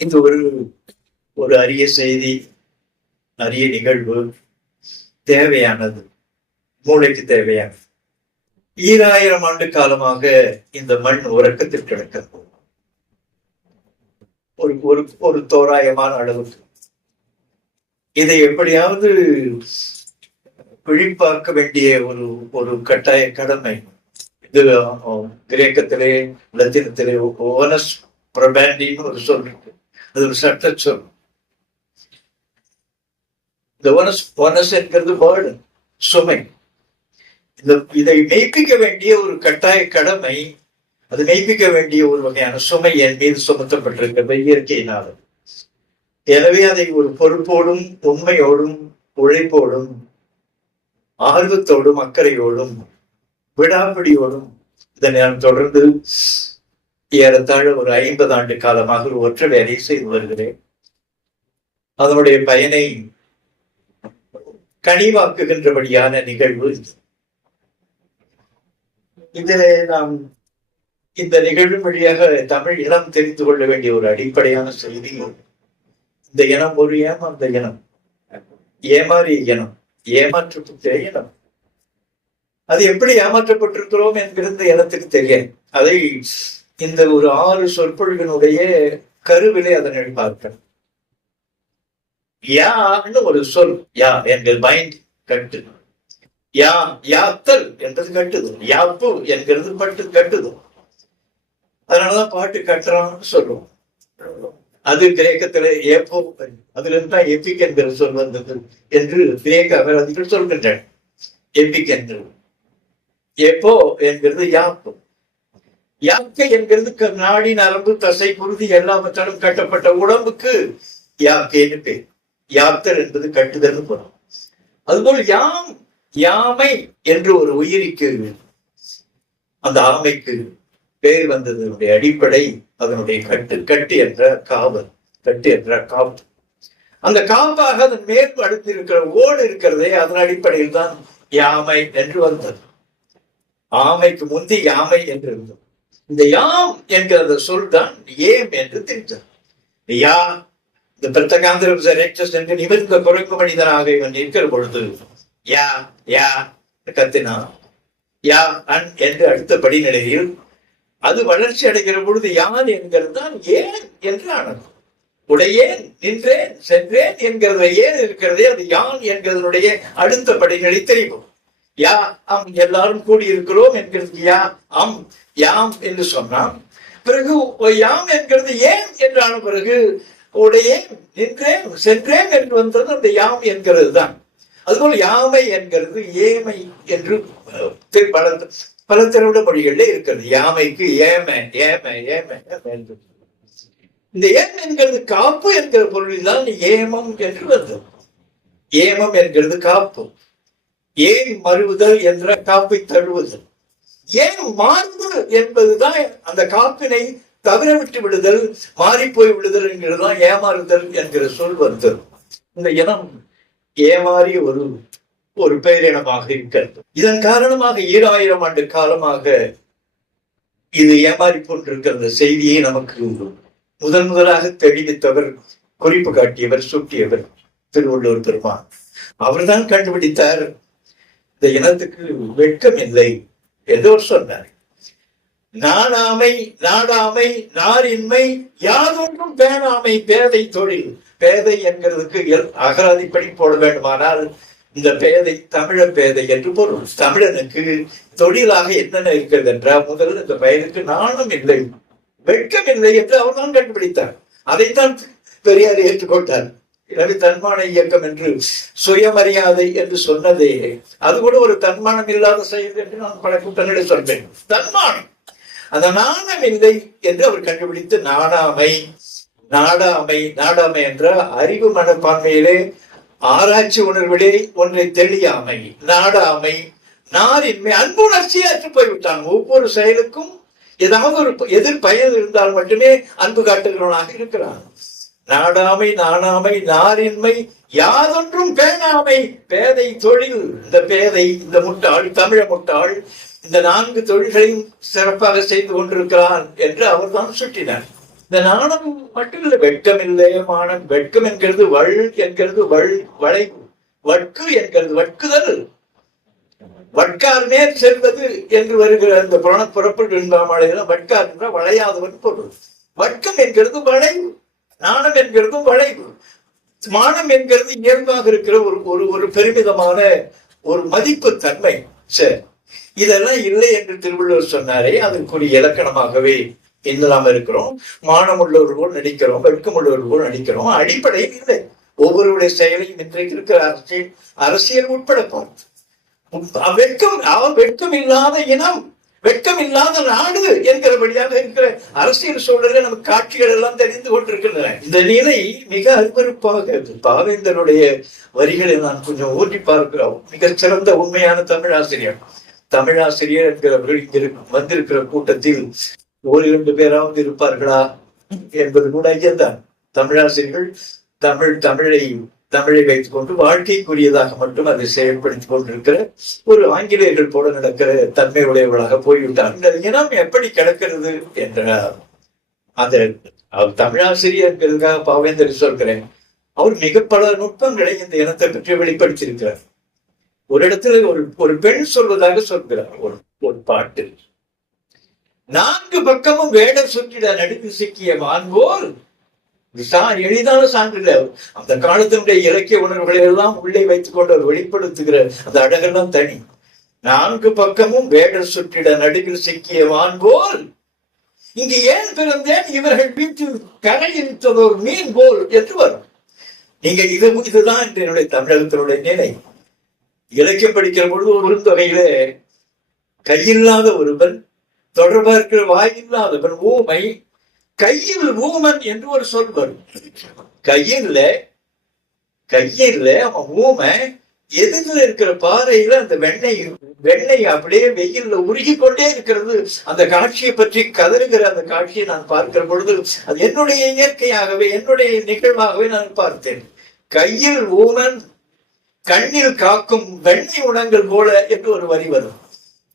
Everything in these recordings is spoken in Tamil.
இந்த ஒரு ஒரு அரிய செய்தி, அரிய நிகழ்வு தேவையானது, மூளைக்கு தேவையானது. 2000 ஆண்டு காலமாக இந்த மண் உறக்கத்தில் கிடக்கிறது. ஒரு ஒரு ஒரு தோராயமான அளவுக்கு இதை எப்படியாவது விழிப்பாக்க வேண்டிய ஒரு ஒரு கட்டாய கடமை. இது கிரேக்கத்திலே, லத்தீனத்திலே ஓனஸ் ப்ரொபாண்டின்னு ஒரு சொல் இருக்கு. அது ஒரு சட்ட சொல். இந்த ஓனஸ் என்கிறது வேர்டு, சுமை. இதை மெய்ப்பிக்க வேண்டிய ஒரு கட்டாய கடமை, அது மெய்ப்பிக்க வேண்டிய ஒரு வகையான சுமை என் மீது சுமத்தப்பட்டிருக்கிறது இயற்கையினால். எனவே அதை ஒரு பொறுப்போடும், உண்மையோடும், உழைப்போடும், ஆர்வத்தோடும், அக்கறையோடும், விடாப்பிடியோடும் இதனை நான் தொடர்ந்து ஏறத்தாழ ஒரு 50 ஆண்டு காலமாக ஒரு ஒற்றை வேலையை செய்து வருகிறேன். அதனுடைய பயனை கனிவாக்குகின்றபடியான நிகழ்வு இதிலே நாம் இந்த நிகழ்வின் வழியாக தமிழ் இனம் தெரிந்து கொள்ள வேண்டிய ஒரு அடிப்படையான செய்தி. இந்த இனம் ஒரு அந்த இனம் ஏமாறிய இனம், ஏமாற்றப்பட்ட இனம். அது எப்படி ஏமாற்றப்பட்டிருக்கிறோம் என்கிறது இனத்துக்கு தெரியாது. அதை இந்த ஒரு 6 சொற்பொழிவினுடைய கருவிலே அதனை பார்க்கணும். யான்னு ஒரு சொல், யா என்கிற மைண்ட் கட்டு, யாத்தல் என்றது கட்டுது, யாப்பு என்கிறது பட்டு கட்டுது. அதனாலதான் பாட்டு கட்டுறான்னு சொல்லுவோம். அது கிரேக்கத்துல ஏப்போ, அதுல இருந்தான் எபிக் என்கிற சொல் வந்தது என்று கிரேக்க அகராதிகள் சொல்கின்றன. எபிக் என்கிறது எப்போ என்கிறது யாப்பு. யாக்கை என்கிறது நாடி, நரம்பு, தசை, குருதி எல்லாவற்றாலும் கட்டப்பட்ட உடம்புக்கு யாக்கைன்னு பேர். யாத்தல் என்பது கட்டுதல் பொருள். அதுபோல் யாமை என்று ஒரு உயிரிக்கு, அந்த ஆமைக்கு பேர் வந்ததனுடைய அடிப்படை அதனுடைய கட்டு என்ற காவல், கட்டு என்ற காப்பு. அந்த காப்பாக அதன் மேற்பு அடுத்து இருக்கிற ஓடு இருக்கிறதே, அதன் அடிப்படையில் தான் யாமை என்று வந்தது. ஆமைக்கு முந்தி யாமை என்று இருந்தது. இந்த யாம் என்கிற சொல் தான் ஏம் என்று தெரிந்தது. யா இந்த பிரத்தகாந்திரம் என்று நிமிர்ந்த குறைப்பு மனிதனாக இவன் இருக்கிற பொழுது யா யா கத்தினா, யா அன் என்று அடுத்த படிநிலையில் அது வளர்ச்சி அடைகிற பொழுது யான் என்கிறது தான் ஏன் என்று ஆனது. உடையேன், நின்றேன், சென்றேன் என்கிறத ஏன் இருக்கிறதே, அது யான் என்கிறதனுடைய அடுத்த படிநிலை தெரியும். யா அம் எல்லாரும் கூடியிருக்கிறோம் என்கிறது யா அம் யாம் என்று சொன்னான். பிறகு யாம் என்கிறது ஏன் என்றான பிறகு உடையேன், நின்றேன், சென்றேன் என்று வந்தது அந்த யாம் என்கிறது தான். அதுபோல் யாமை என்கிறது ஏமை என்று பல திரவிட மொழிகள்ல இருக்கிறது. யாமைக்கு ஏமை ஏமை ஏமை என்று. இந்த ஏம் என்கிறது காப்பு என்கிற பொருளில் தான் ஏமம் என்று வந்தது. ஏமம் என்கிறது காப்பு. ஏன் மறுவுதல் என்ற காப்பை தழுவுதல். ஏன் மாறுதல் என்பதுதான் அந்த காப்பினை தவிர விட்டு விடுதல், மாறி போய் விடுதல் என்கிறதுதான் ஏமாறுதல் என்கிற சொல் வந்தது. இந்த இனம் ஏமாறிய ஒரு பேரினமாக இருக்கிறது. இதன் காரணமாக 2000 ஆண்டு காலமாக இது ஏமாறி கொண்டிருக்கிற செய்தியை நமக்கு முதலாக தெளிவித்தவர், குறிப்பு காட்டியவர், சுட்டியவர் திருவள்ளுவர் பெருமான். அவர்தான் கண்டுபிடித்தார் இந்த இனத்துக்கு வெட்கம் இல்லை என்று சொன்னார். நாடாமை நாரின்மை யாதொன்றும் பேணாமை பேதை தொழில். பேதை என்கிறதுக்கு அகராதிப்படி போட வேண்டுமானால் இந்த பேதை தமிழ பேதை என்று பொருள். தமிழனுக்கு தொழிலாக என்னென்ன இருக்கிறது என்றால், முதல்ல இந்த பெயருக்கு நாணம் இல்லை, வெட்கம் இல்லை என்று அவர் தான் கண்டுபிடித்தார். அதைத்தான் பெரியார் ஏற்றுக்கொண்டார். எனவே தன்மான இயக்கம் என்று சுயமரியாதை என்று சொன்னதே அது கூட ஒரு தன்மானம் இல்லாத செயல் என்று நான் பல கூட்டங்களில் சொல்வேன். தன்மானம், அந்த நாணம் இல்லை என்று அவர் கண்டுபிடித்து நாடாமை என்ற அறிவு மனப்பான்மையிலே, ஆராய்ச்சி உணர்விலே ஒன்றை தெளியாமை, நாடாமை, நாரின்மை, அன்புணர்ச்சியை அற்று போய்விட்டான். ஒவ்வொரு செயலுக்கும் ஏதாவது ஒரு எதிர் பயன் இருந்தால் மட்டுமே அன்பு காட்டுகிறவனாக இருக்கிறான். நாடாமை நாரின்மை யாதொன்றும் பேணாமை பேதை தொழில். இந்த பேதை, இந்த முட்டாள், தமிழ முட்டாள் இந்த 4 தொழில்களையும் சிறப்பாக செய்து கொண்டிருக்கிறான் என்று அவர் தான் சுட்டினார். இந்த நாணம் மட்டும் இல்லை, வெட்கம் இல்லை, மானம். வெட்கம் என்கிறது வள் என்கிறது வளைவு. வட்கு என்கிறது வட்குதல். வட்கார் மேல் செல்வது என்று வருகிற அந்த புறப்பட்டு என்பாமலையெல்லாம் வட்கார் என்ற வளையாதவன் பொருள். வட்கம் என்கிறது வளைவு, நாணம் என்கிறது வளைவு, மானம் என்கிறது இயல்பாக இருக்கிற ஒரு ஒரு பெருமிதமான ஒரு மதிப்பு தன்மை. சரி, இதெல்லாம் இல்லை என்று திருவள்ளுவர் சொன்னாரே, அதற்குரிய இலக்கணமாகவே இன்று நாம் இருக்கிறோம். மானம் உள்ளவர்கள் நடிக்கிறோம், வெட்கம் உள்ளவர்கள் நடிக்கிறோம். அடிப்படையில் இல்லை. ஒவ்வொருடைய செயலையும் இன்றைக்கு இருக்கிற அரசியல் உட்பட பார்த்து வெட்கம் இல்லாத இனம், வெட்கம் இல்லாத நாடு என்கிறபடியாக இருக்கிற அரசியல் சூழலில் நமக்கு காட்சிகள் எல்லாம் தெரிந்து கொண்டிருக்கின்றன. இந்த நிலை மிக அருவருப்பாக பாவேந்தருடைய வரிகளை நான் கொஞ்சம் ஊற்றி பார்க்கிறோம். மிக சிறந்த உண்மையான தமிழாசிரியர் என்கிறவர்கள் இங்க வந்திருக்கிற கூட்டத்தில் ஒரு 2 பேராவது இருப்பார்களா என்பது கூட ஐயந்தான். தமிழாசிரியர்கள் தமிழை வைத்துக் கொண்டு வாழ்க்கைக்குரியதாக மட்டும் அதை செயல்படுத்திக் கொண்டிருக்கிற ஒரு ஆங்கிலேயர்கள் போல நடக்கிற தன்மை உடையவர்களாக போய்விட்டார். இந்த இனம் எப்படி கிடக்கிறது என்ற அந்த தமிழாசிரியர்களுக்காக பாவேந்தர் சொல்கிறேன். அவர் மிக பல நுட்பங்களை இந்த இனத்தை பற்றி வெளிப்படுத்தியிருக்கிறார். ஒரு இடத்துல ஒரு பெண் சொல்வதாக சொல்கிறார் ஒரு பாட்டு. 4 பக்கமும் வேடர் சுற்றிட நடுக்கு சிக்கிய மான்போல் எளிதான சான்று. அந்த காலத்தினுடைய இலக்கிய உணர்வுகளை எல்லாம் உள்ளே வைத்துக் கொண்டு அவர் வெளிப்படுத்துகிற அந்த அழகெல்லாம் தனி. 4 பக்கமும் வேடர் சுற்றிட நடுவில் சிக்கிய மான்போல் இங்கு ஏன் பிறந்தேன், இவர்கள் வீட்டில் கரையில் ஒரு மீன் போல் என்று வரும். நீங்க இதுதான் என்னுடைய தமிழகத்தினுடைய நிலை. இலக்கியம் படிக்கிற பொழுது ஒரு தொகையில கையில்லாத ஒருவன், தொடர்பார்க்கிற வாயில்லாதவன், ஊமை, கையில் ஊமன் என்று ஒரு சொல் வரும். கையில் அவன் ஊமை, எதிரில் இருக்கிற பாறையில அந்த வெண்ணெய் அப்படியே வெயில்ல உருகி கொண்டே இருக்கிறது. அந்த காட்சியை பற்றி கதறுகிற அந்த காட்சியை நான் பார்க்கிற பொழுது அது என்னுடைய இயற்கையாகவே, என்னுடைய நிகழ்வாகவே நான் பார்த்தேன். கையில் ஊமன், கண்ணில் காக்கும் வெண்ணெய் உணங்கள் போல என்று ஒரு வரி வரும்.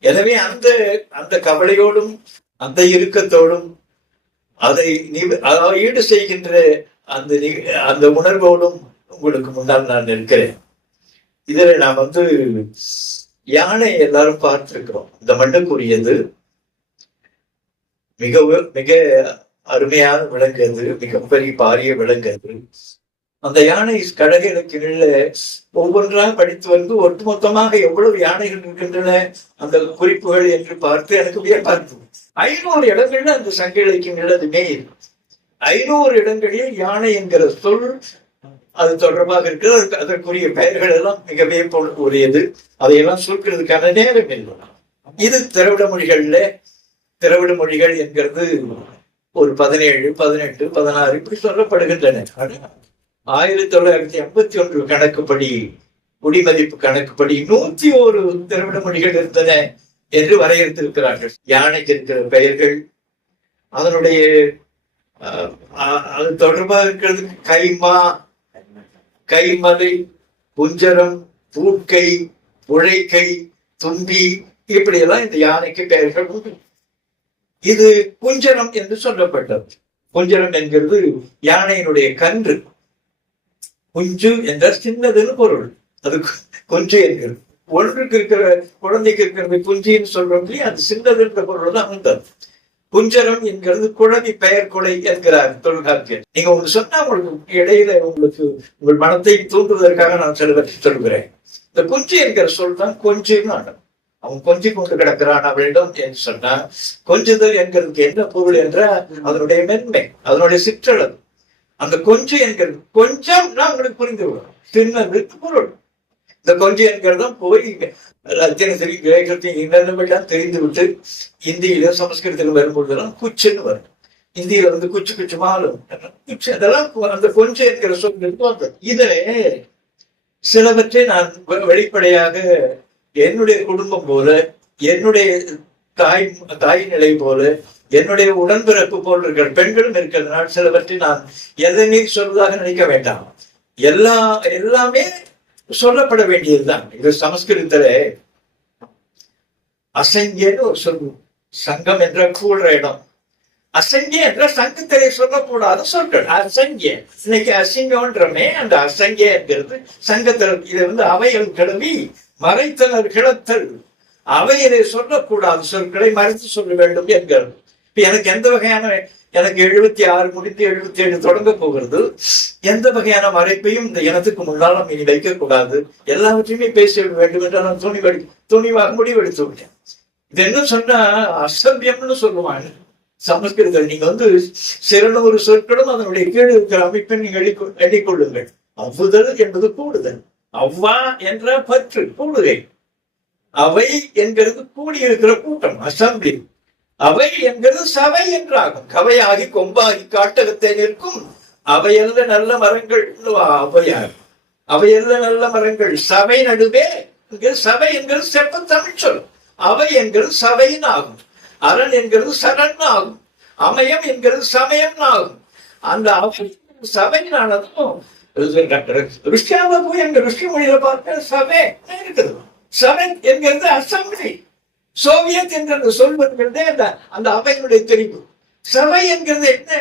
எனவே அந்த கவலையோடும் அந்த இறுக்கத்தோடும் அதை ஈடு செய்கின்ற அந்த உணர்வோடும் உங்களுக்கு முன்னால் நான் இருக்கிறேன். இதுல நான் யானை எல்லாரும் பார்த்திருக்கிறோம். இந்த மண்ணுக்குரியது, மிக அருமையான விலங்கு அது, மிகப்பெரிய பாரிய விலங்கு அது. அந்த யானை கழகைகளுக்கு ஒவ்வொன்றாக படித்து ஒட்டுமொத்தமாக எவ்வளவு யானைகள் இருக்கின்றன அந்த குறிப்புகள் என்று பார்த்து எனக்கு வியப்பார்த்து 500 இடங்கள்ல அந்த சங்க இலக்கியங்கள் அது மேல் 500 இடங்களில் யானை என்கிற சொல் அது தொடர்பாக இருக்கிறது. அதற்குரிய பெயர்கள் எல்லாம் மிகவே உரியது. அதையெல்லாம் சொல்கிறதுக்கான நேரம் இல்லை. இது திராவிட மொழிகள் என்கிறது ஒரு 17, 18, 16 இப்படி சொல்லப்படுகின்றன. 1951 கணக்குப்படி, குடிமதிப்பு கணக்குப்படி 101 திராவிட மொழிகள் இருந்தன என்று வரையறுத்திருக்கிறார்கள். யானைக்கு இருக்கிற பெயர்கள், அதனுடைய அது தொடர்பாக இருக்கிறது கைமலை, குஞ்சரம், பூட்கை, புழைக்கை, தும்பி, இப்படியெல்லாம் இந்த யானைக்கு பெயர்கள் உண்டு. இது குஞ்சரம் என்று சொல்லப்பட்டது. குஞ்சரம் என்கிறது யானையினுடைய கன்று. குஞ்சு என்றால் சின்னதுன்னு பொருள். அது குஞ்சு என்கிறது. ஒன்றுக்கு இருக்கிற குழந்தைக்கு இருக்கிறது குஞ்சின்னு சொல்றோம், அது சின்னதுன்ற பொருள் தான் வந்தது. குஞ்சரம் என்கிறது குழந்தை பெயர் கொலை என்கிறார் தொல்காப்பியர். நீங்க ஒன்று சொன்னா உங்களுக்கு இடையில உங்கள் மனத்தை தூண்டுவதற்காக நான் சில பற்றி சொல்கிறேன். இந்த குஞ்சு என்கிற சொல் தான் கொஞ்சுன்னு ஆடும். அவன் கொஞ்சி கொண்டு கிடக்கிறான் அவளிடம் என்று சொன்னா, கொஞ்சுதல் என்கிறதுக்கு என்ன பொருள் என்ற அதனுடைய மென்மை, அதனுடைய சிற்றளவு. அந்த கொஞ்சு என்கிறது கொஞ்சம் உங்களுக்கு புரிந்து விடும், சின்னது பொருள். இந்த கொஞ்சம் என்கிறதும் போய் லத்தீனத்திலும் கிரேக்கத்தையும் என்னென்னமெல்லாம் தெரிந்து விட்டு இந்தியில சமஸ்கிருதத்தில் வரும்பொழுதெல்லாம் குச்சுன்னு வரும். இந்தியில குச்சு மாலும் குச்சு, அதெல்லாம் அந்த கொஞ்சம் என்கிற சொல். இதிலே சிலவற்றை நான் வெளிப்படையாக என்னுடைய குடும்பம் போல, என்னுடைய தாய் நிலை போல, என்னுடைய உடன்பிறப்பு போல் இருக்கிற பெண்களும் இருக்கிறதுனால சிலவற்றை நான் எதனை சொல்வதாக நினைக்க வேண்டாம். எல்லாமே சொல்லப்பட வேண்டியதுதான். இது சமஸ்கிருதத்துல அசங்கியன்னு ஒரு சொல். சங்கம் என்ற கூடுற இடம். அசங்கிய என்ற சங்கத்திலே சொல்லக்கூடாத சொற்கள். அசங்கிய இன்னைக்கு அசிங்கம்ன்றமே, அந்த அசங்கிய என்கிறது சங்கத்தில் இது அவைகள் கிளம்பி மறைத்தனர் கிளத்தல். அவையிலே சொல்லக்கூடாத சொற்களை மறைத்து சொல்ல வேண்டும் என்கிறது. இப்ப எனக்கு எந்த வகையான, எனக்கு 76 முடித்து 77 தொடங்க போகிறது. எந்த வகையான மறைப்பையும் இந்த இனத்துக்கு முன்னால் நம்ம இனி வைக்கக்கூடாது, எல்லாவற்றையுமே பேசிவிட வேண்டும் என்று நான் துணிவாக முடிவெடுத்து விட்டேன். இது என்ன சொன்னா அசபியம்னு சொல்லுவாங்க சமஸ்கிருதம். நீங்க 100 சொற்களும் அதனுடைய கீழ் இருக்கிற அமைப்பை நீங்க எண்ணிக்கொள்ளுங்கள். அவ்வுதல் என்பது கூடுதல், அவ்வா என்ற பற்று கூடுகை, அவை என்கிறது கூடியிருக்கிற கூட்டம் அசம்பிளி, அவை என்கிறது சபை என்றாகும். கவையாகி கொம்பாகி காட்டகத்தை நிற்கும் அவையல்ல நல்ல மரங்கள் அவையாகும். அவையல்ல நல்ல மரங்கள் சபை நடுவே சபை என்கிறது செப்ப தமிழ் சொல். அவை என்கிறது சபையின் ஆகும். அரண் என்கிறது சரண் ஆகும். அமையம் என்கிறது சமயம் ஆகும். அந்த அவை சபையினானதும் ருஷ்யாவை போய் அங்க ருஷ்ய மொழியில பார்க்க சபை இருக்குது. சபை என்கிறது அசம்பிளி. சோவியத் என்கிறது சொல்வதே அந்த அவையினுடைய தெரிவு. சபை என்கிறது என்ன?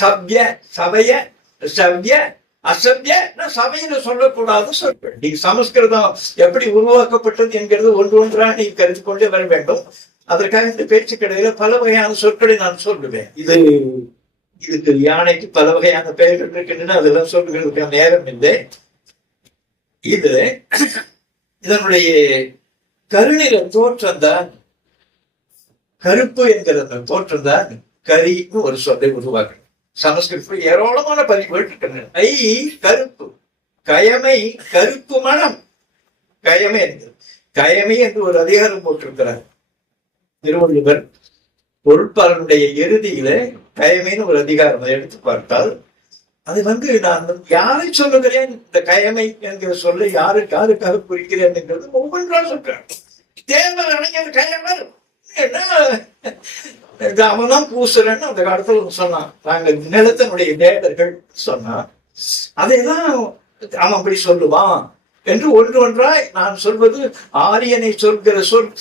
சவ்ய சபைய சவ்ய அசவ்ய சபையில சொல்லக்கூடாது சொற்கள். நீ சமஸ்கிருதம் எப்படி உருவாக்கப்பட்டது என்கிறது ஒன்றா நீ கருத்து கொண்டே வர வேண்டும். அதற்காக இந்த பேச்சு கடையில பல வகையான சொற்களை நான் சொல்லுவேன். இதுக்கு யானைக்கு பல வகையான பெயர்கள் இருக்கின்றன, அதெல்லாம் சொல்லுகிறதுக்கு நேரம் இல்லை. இதனுடைய கருநிற தோற்றம் தான், கருப்பு என்கிற தோற்றம் தான் கரின்னு ஒரு சொல்லை உருவாக்கணும். சமஸ்கிருதத்தில் ஏராளமான பதிவுகள் இருக்கின்றன. கருப்பு, கயமை கருப்பு மனம், கயமை என்று ஒரு அதிகாரம் போட்டிருக்கிறார் திருவள்ளுவர். பொருட்பாலனுடைய இறுதியில கயமைன்னு ஒரு அதிகாரம் எடுத்து பார்த்தால் அது நான் யாரை சொல்லுகிறேன், இந்த கயமை என்கிற சொல்லை யாருக்காக குறிக்கிறேன் என்கிறது ஒவ்வொன்றா சொல்றேன். தேவர் அணைஞர் கயவர் அவன்தான் பூசுறன்னு அந்த காலத்துல சொன்னான். நாங்க நிலத்தினுடைய தேவர்கள் சொன்னான். அதைதான் அவன் அப்படி சொல்லுவான் என்று ஒன்றாய் நான் சொல்வது ஆரியனை சொல்கிற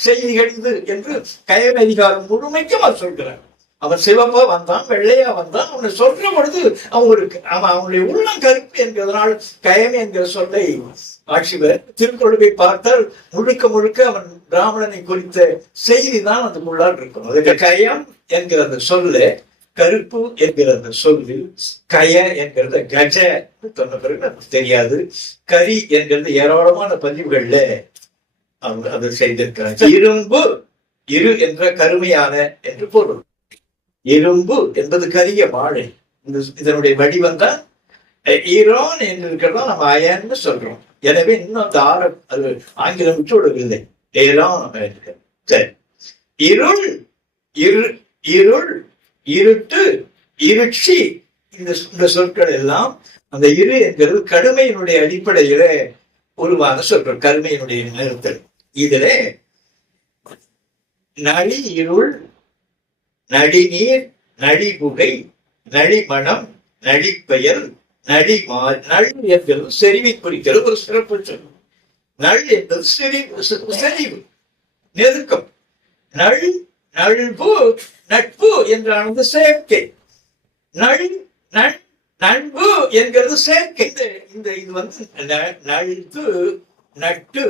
செய்திகள் இது என்று கயமை அதிகாரம் முழுமைக்கும் அவன் சொல்கிறான். அவன் சிவப்பா வந்தான், வெள்ளையா வந்தான். அவனை சொல்ற பொழுது அவனுடைய உள்ளம் கருப்பு என்கிறதுனால் கயமை என்கிற சொல்லை ஆட்சிவர் திருக்குறளை பார்த்தால் முழுக்க அவன் பிராமணனை குறித்த செய்தி தான் அந்த முள்ளால் இருக்கும். அதுக்கு கயம் என்கிற அந்த சொல்லு, கருப்பு என்கிற அந்த சொல்லு, கய என்கிறத கஜ சொன்ன பிறகு நமக்கு தெரியாது. கரி என்கிறது ஏராளமான பதிவுகள்ல அவங்க அதை செய்திருக்கிறாங்க. இரும்பு, இரு என்ற கருமையான என்று பொருள். இரும்பு என்பது கரிய வாழை. இதனுடைய வடிவம் தான் ஈரான் என்று இருக்கிறதா நம்ம அயன்னு சொல்றோம். எனவே இன்னும் அந்த அது ஆங்கிலம் விட்டு விடவில்லை. சரி, இருள், இருள், இருட்டு, இருட்சி, இந்த சொற்கள் எல்லாம் அந்த இரு என்கிறது கடுமையினுடைய அடிப்படையில உருவான சொற்கள். கருமையினுடைய நிறுத்தல். இதுல நளி இருள், நடிநீர், நடிபுகை, நடிமணம், நடிப்பெயர், நடிமால். நள் என்பது செறிவை குறிக்கிறது ஒரு சிறப்பு சொல். நள் என்பது செறிவு, நெருக்கம். நல்பு, நட்பு என்றானது செயற்கை. நண்பு என்கிறது செயற்கை. இது நல்பு, நட்டு,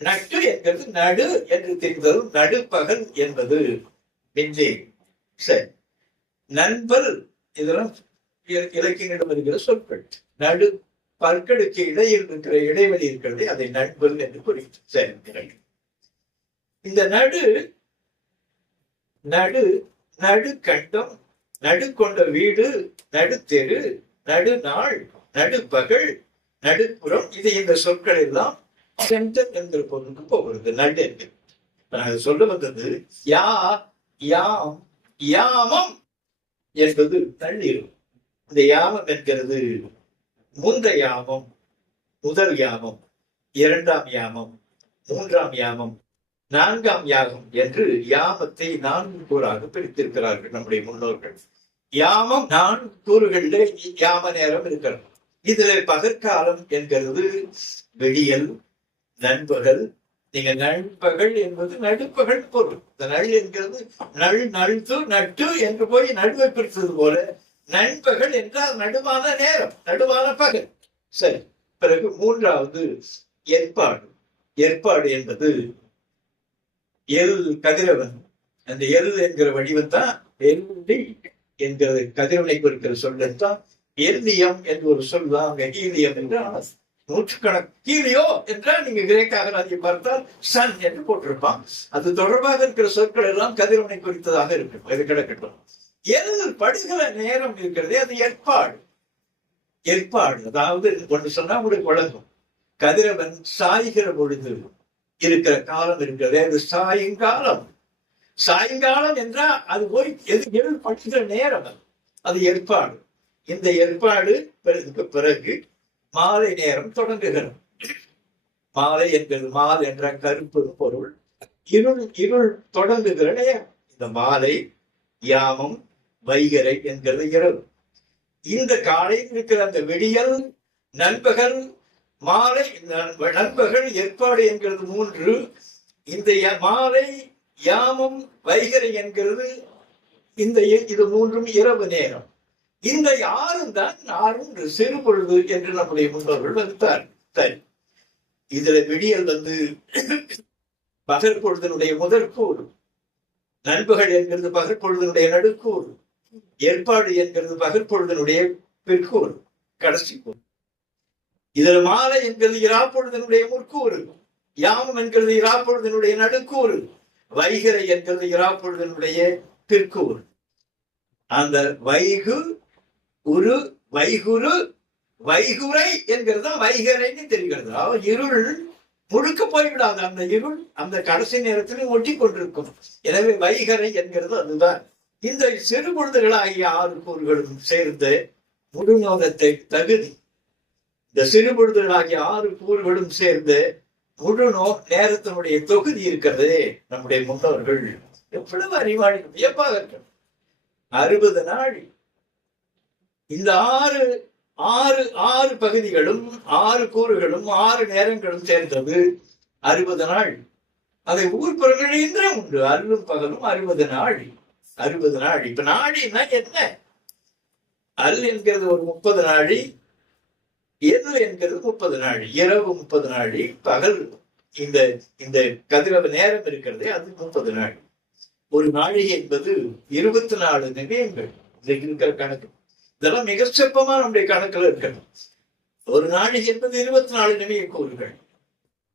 நட்டு என்கிறது நடு என்று தெரிந்தது. நடுப்பகல் என்பது விஞ்சை. சரி, நண்பர் இதெல்லாம் இலக்கியங்களிடம் இருக்கிற சொற்கள். நடு பற்களுக்கு இடையில் இருக்கிற இடைவெளி இருக்கிறது, அதை நண்பர் என்று குறித்து. சரி, இந்த நடு கண்டம், நடு கொண்ட வீடு, நடுத்தெரு, நடுநாள், நடுப்பகல், நடுப்புறம், இது இந்த சொற்கள் எல்லாம் சென்டர் என்கிற பொருளுக்கு போகிறது. நடு என்று நான் சொல்ல வந்தது யாமம் என்பது தண்ணீர். இந்த யாமம் என்கிறது முந்த யாமம், முதல் யாமம், இரண்டாம் யாமம், மூன்றாம் யாமம், நான்காம் யாகம் என்று யாமத்தை 4 கூறாக பிரித்திருக்கிறார்கள் நம்முடைய முன்னோர்கள். யாமம் 4 கூறுகளிலே யாம நேரம் இருக்கிறது. இதுல பகற்காலம் என்கிறது விடியல், நண்பகல், நீங்க நண்பகல் என்பது நடுப்பகல் பொருள். இந்த நள் என்கிறது நழுத்து நட்டு என்று போய் நடுவை பிரித்தது போல நண்பகல் என்றால் நடுவான நேரம், நடுவான பகல். சரி, பிறகு மூன்றாவது ஏற்பாடு. ஏற்பாடு என்பது எல் கதிரவன். அந்த எல் என்கிற வடிவத்தான் எல்டி என்கிற கதிரவனை குறிக்கிற சொல்லத்தான் எல்லியம் என்று ஒரு சொல் தான். அங்க ஹீலியம் என்று நூற்றுக்கணக்கு ஹீலியோ என்றால் நீங்க கிரேக்க அகராதியை பார்த்தால் சன் என்று போட்டிருப்பான். அது தொடர்பாக இருக்கிற சொற்கள் எல்லாம் கதிரவனை குறித்ததாக இருக்கும். அது கிடக்கட்டும். எல் படுகிற நேரம் இருக்கிறதே அது ஏற்பாடு. ஏற்பாடு அதாவது ஒன்று சொன்னா உங்களுக்கு வழங்கும். கதிரவன் சாய்கிற பொழுது இருக்கிற காலம் இருக்கிறது அது சாயங்காலம். சாயங்காலம் என்றால் அது போய் எது படுகிற நேரம் அது ஏற்பாடு. இந்த ஏற்பாடு பிறகு மாலை நேரம் தொடங்குகிறது. மாலை என்பது மால் என்ற கருப்பு பொருள். இருள் தொடங்குகிற நேரம். இந்த மாலை யாமம் வைகரை என்கிறது இரவு. இந்த காலையில் இருக்கிற அந்த விடியல் நண்பகல் மாலை நண்பகல் ஏற்பாடு என்கிறது 3. இந்த மாலை யாமம் வைகரை என்கிறது இது 3 இரவு நேரம். இந்த 6 தான் 6 சிறு பொழுது என்று நம்முடைய முன்னோர்கள் வகுத்தார். சரி, இதுல விடியல் பகல் பொழுதனுடைய முதற்கூறு, நண்பகல் என்கிறது பகல் பொழுதனுடைய நடுக்கூறு, ஏற்பாடு என்கிறது பகல் பொழுதனுடைய பிற்கூறு, கடைசி கூறு. இதுல மாலை என்கிறது இராப்பொழுதனுடைய முற்கூறு, யாமம் என்கிறது இராப்பொழுதனுடைய நடுக்கூறு, வைகரை என்கிறது இராப்பொழுதனுடைய பிற்கூறு. அந்த வைகுரு வைகுரை என்கிறது வைகரைன்னு தெரிகிறது. இருள் முழுக்க போய்விடாது. அந்த இருள் அந்த கடைசி நேரத்திலும் ஒட்டி கொண்டிருக்கும். எனவே வைகரை என்கிறது அதுதான். இந்த சிறு பொழுதுகளாகிய 6 கூறுகளும் சேர்ந்த முழுநோகத்தை தகுதி. இந்த சிறு பொழுதுகளாகிய 6 கூறுகளும் சேர்ந்த முழு நேரத்தினுடைய தொகுதி இருக்கிறதே நம்முடைய முன்னோர்கள் எவ்வளவு அறிவாளி வியப்பாக இருக்கிறது. 60 நாள் இந்த ஆறு பகுதிகளும் 6 கூறுகளும் 6 நேரங்களும் சேர்ந்தது 60 நாள். அதை ஊர்புறங்களிலும் உண்டு. அல்லும் பகலும் 60 நாள். 60 நாள். இப்ப நாடினா என்ன? அல் என்கிறது ஒரு 30 நாழி, எது என்கிறது 30 நாழி, இரவு 30 நாழி, பகல் இந்த கதிரவ நேரம் இருக்கிறதே அது 30 நாள். ஒரு நாழிகை என்பது 24 நிமிடங்கள். இருக்கிற கணக்கு இதெல்லாம் மிக சிறப்பமா நம்முடைய கணக்குல இருக்கணும். ஒரு நாழிகை என்பது 24 நிமிட கூறுகள்.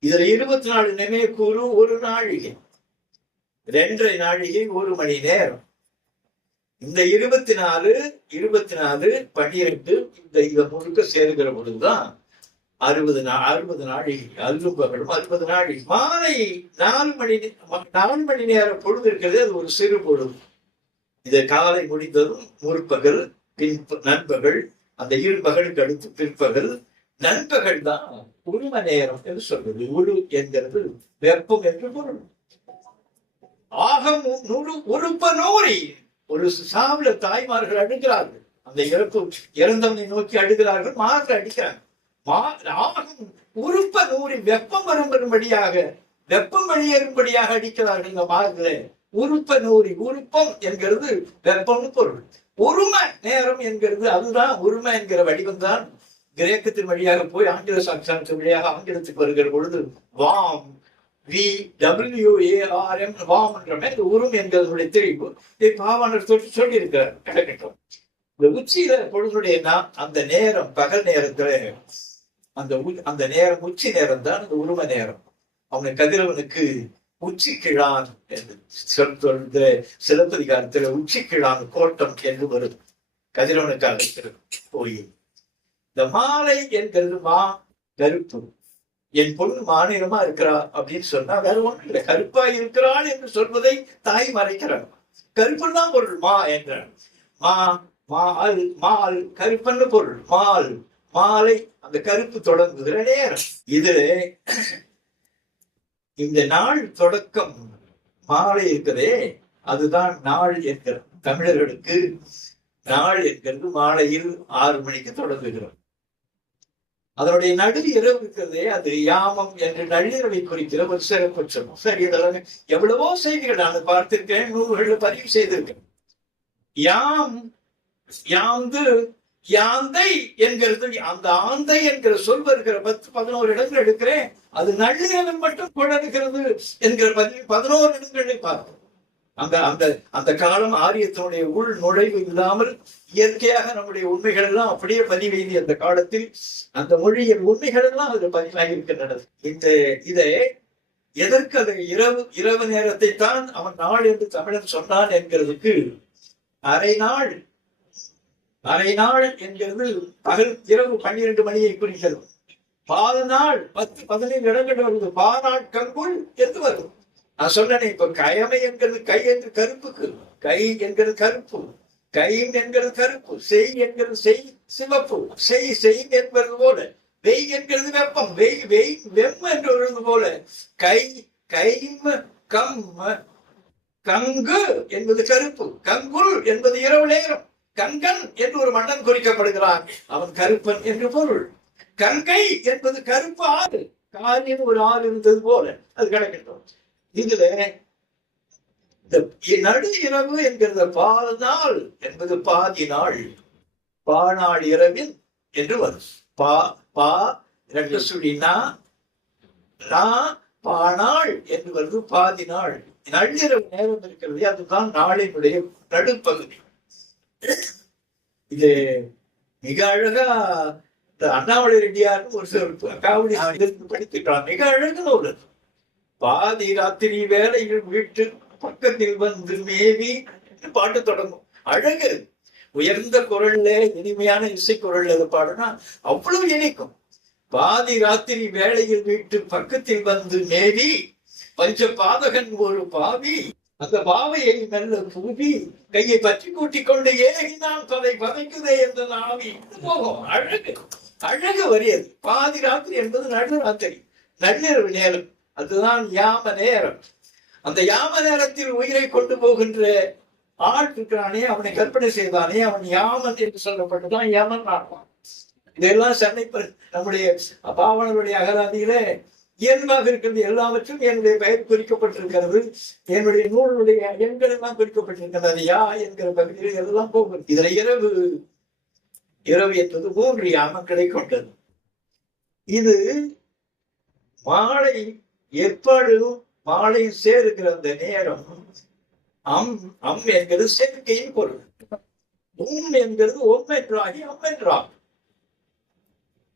இதுல 24 நிமிட கூறு ஒரு நாழிகை, 2.5 நாழிகை 1 மணி நேரம். இந்த 24 12 இதை முழுக்க சேருகிற பொழுதுதான் 60 நாழிகை. அல்லும் பகலும் 60 நாழிகை. மாலை 4 மணி நேரம் பொழுது இருக்கிறது அது ஒரு சிறு பொழுது. இதை காலை முடிந்ததும் முற்பகல், நண்பகல், அந்த 2 பகலுக்கு அடுத்து பிற்பகல். நண்பகல் தான் உரும நேரம் என்று சொல்றது. உரு என்கிறது வெப்பம் என்று பொருள். ஆகம் உருப்ப நூறி ஒரு சாவுல தாய்மார்கள் அடுக்கிறார்கள். அந்த இறந்தவனை நோக்கி அடுக்கிறார்கள், மார்கள் அடிக்கிறாங்க. ஆகம் உருப்ப நூறி வெப்பம் வெப்பம் வெளியேறும்படியாக அடிக்கிறார்கள் இந்த மார்களே. உருப்ப நூறி, உருப்பம் என்கிறது வெப்பம்னு பொருள். உரும நேரம் என்கிறது அதுதான். உரும என்கிற வடிவம் தான் கிரேக்கத்தின் வழியாக போய் ஆங்கில சாட்சாத்து வழியாக ஆங்கிலத்துக்கு வருகிற பொழுது வாம், VWARM வாம் என்ற உரும் என்கிறதுடைய தெரிவு இதை பாவாணர் சொல்லி இருக்கிறார். கிடைக்கட்டும். இந்த உச்சியில பொழுதுடைய அந்த நேரம் பகல் நேரத்துல அந்த நேரம் உச்சி நேரம் தான் அந்த உரும நேரம். அவனை கதிரவனுக்கு உச்சி கிழான் என்று சொல்ற சிலப்பதிகாரத்துல உச்சி கிழான் கோட்டம் என்று வருது. கதிரவனுக்கு அழைக்கிறது போய். இந்த மாலை என்கிறது கருப்பு. என் பொண்ணு மாநிலமா இருக்கிறா அப்படின்னு சொன்னா வேற ஒன்றும் இல்லை. கருப்பா இருக்கிறாள் என்று சொல்வதை தாய் மறைக்கிறார். கருப்புன்னு தான் பொருள். மா என்ற மால் கருப்பன்னு பொருள். மாலை அந்த கருப்பு தொடங்குகிற நேரம். இது இந்த நாள் தொடக்கம் மாலை இருக்கிறதே அதுதான் நாள் என்கிறது. தமிழர்களுக்கு நாள் என்கிறது மாலையில் 6 மணிக்கு தொடங்குகிறோம். அதனுடைய நடு இரவு இருக்கிறதே அது யாமம் என்று நள்ளிரவை குறிக்கிற ஒரு சிறப்பு சொல்லும். சரி, இதெல்லாம் எவ்வளவோ செய்திகள் நான் பார்த்திருக்கேன், நூல்களில் பதிவு செய்திருக்கேன். யாம், யாந்து, யாந்தை என்கிறது, அந்த ஆந்தை என்கிற சொல் வருகிற 10-11 இடங்கள் எடுக்கிறேன். அது நள்ளிரவில் மட்டும் கொண்டிருக்கிறது என்கிற 11 இடங்களை பார்க்கிறோம். அந்த அந்த அந்த காலம் ஆரியத்தினுடைய உள் நுழைவு இல்லாமல் இயற்கையாக நம்முடைய உண்மைகள் எல்லாம் அப்படியே பதிவெய்தி அந்த காலத்தில் அந்த மொழியின் உண்மைகள் எல்லாம் அதில் பதிவாகி இருக்கின்றன. இதை எதற்கு அதை இரவு நேரத்தை தான் அவன் நாள் என்று தமிழன் சொன்னான் என்கிறதுக்கு அரை நாள் என்கிறது பகல் இரவு 12 மணியை குறிக்கிறது. பால் நாள் 10-15 இடங்கள் வருது. பாநாள் கங்குள் என்று வரும். நான் சொன்னேன், இப்ப கயமை என்கிறது கை என்று கருப்புக்கு, கை என்கிறது கருப்பு, கைம் என்கிறது கருப்பு, செய் என்கிறது சிவப்பு, செய் என்பது போல, வெய் என்கிறது வெப்பம், வெம் என்று வருவது போல, கைம் கம் கங்கு என்பது கருப்பு, கங்குல் என்பது இரவு நேரம், கங்கன் என்று ஒரு மன்னன் குறிக்கப்படுகிறான், அவன் கருப்பன் என்று பொருள். கங்கை என்பது கருப்பு ஆறு, காலின் ஒரு ஆறு இருந்தது போல அது கிடைக்கின்றோம். இதுல நடு இரவு என்கிற பால் நாள் என்பது பாதி நாள், பாநாள் இரவில் என்று வரும். இரண்டு சுழினா பாநாள் என்று வருது, பாதி நாள். நள்ளிரவு நேரம் இருக்கிறது, அதுதான் நாளினுடைய நடுப்பகுதி. இது மிக அழகா அண்ணாமலை ரெட்டியார் ஒரு காவடி படித்துட்டான். மிக அழகான ஒரு பாதி ராத்திரி வேலைகள் வீட்டு பக்கத்தில் வந்து மேவி பாட்டு தொடங்கும். அழகு, உயர்ந்த குரல்ல, இனிமையான இசை குரல்ல அதை பாடுனா அவ்வளவு இனிக்கும். பாதி ராத்திரி வேலையில் வீட்டு பக்கத்தில் வந்து மேவி பஞ்ச பாதகன் ஒரு பாவி, அந்த பாவையை மெல்ல பூவி கையை பற்றி கூட்டிக் கொண்டு ஏகினான் தலை பதைக்குதே என்ற நாவி போகும். அழகு வரியது. பாதி ராத்திரி என்பது நடுராத்திரி, நள்ளிரவு நேரம், அதுதான் யாம நேரம். அந்த யாம நேரத்தில் உயிரை கொண்டு போகின்ற ஆள் இருக்கிறானே, அவனை கற்பனை செய்தானே, அவன் யாமன் என்று சொல்லப்பட்டுதான் யமன் ஆடுவான். இதெல்லாம் சென்னை நம்முடைய பாவனருடைய அகராதியில இயல்பாக இருக்கிறது. எல்லாவற்றும் என்னுடைய பெயர் குறிக்கப்பட்டிருக்கிறது, என்னுடைய நூலுடைய எண்கள் எல்லாம் குறிக்கப்பட்டிருக்கிறது. அது யா என்கிற பகுதியில் எல்லாம் போகிறது. இதுல இரவு என்பது 3 யாமங்களை கொண்டது. இது மாலை ஏற்பாடு, மாலையும் சேருகிற அந்த நேரம். அம் என்கிறது சேர்க்கையின் பொருள். என்கிறது என்றாகி என்றாகும்.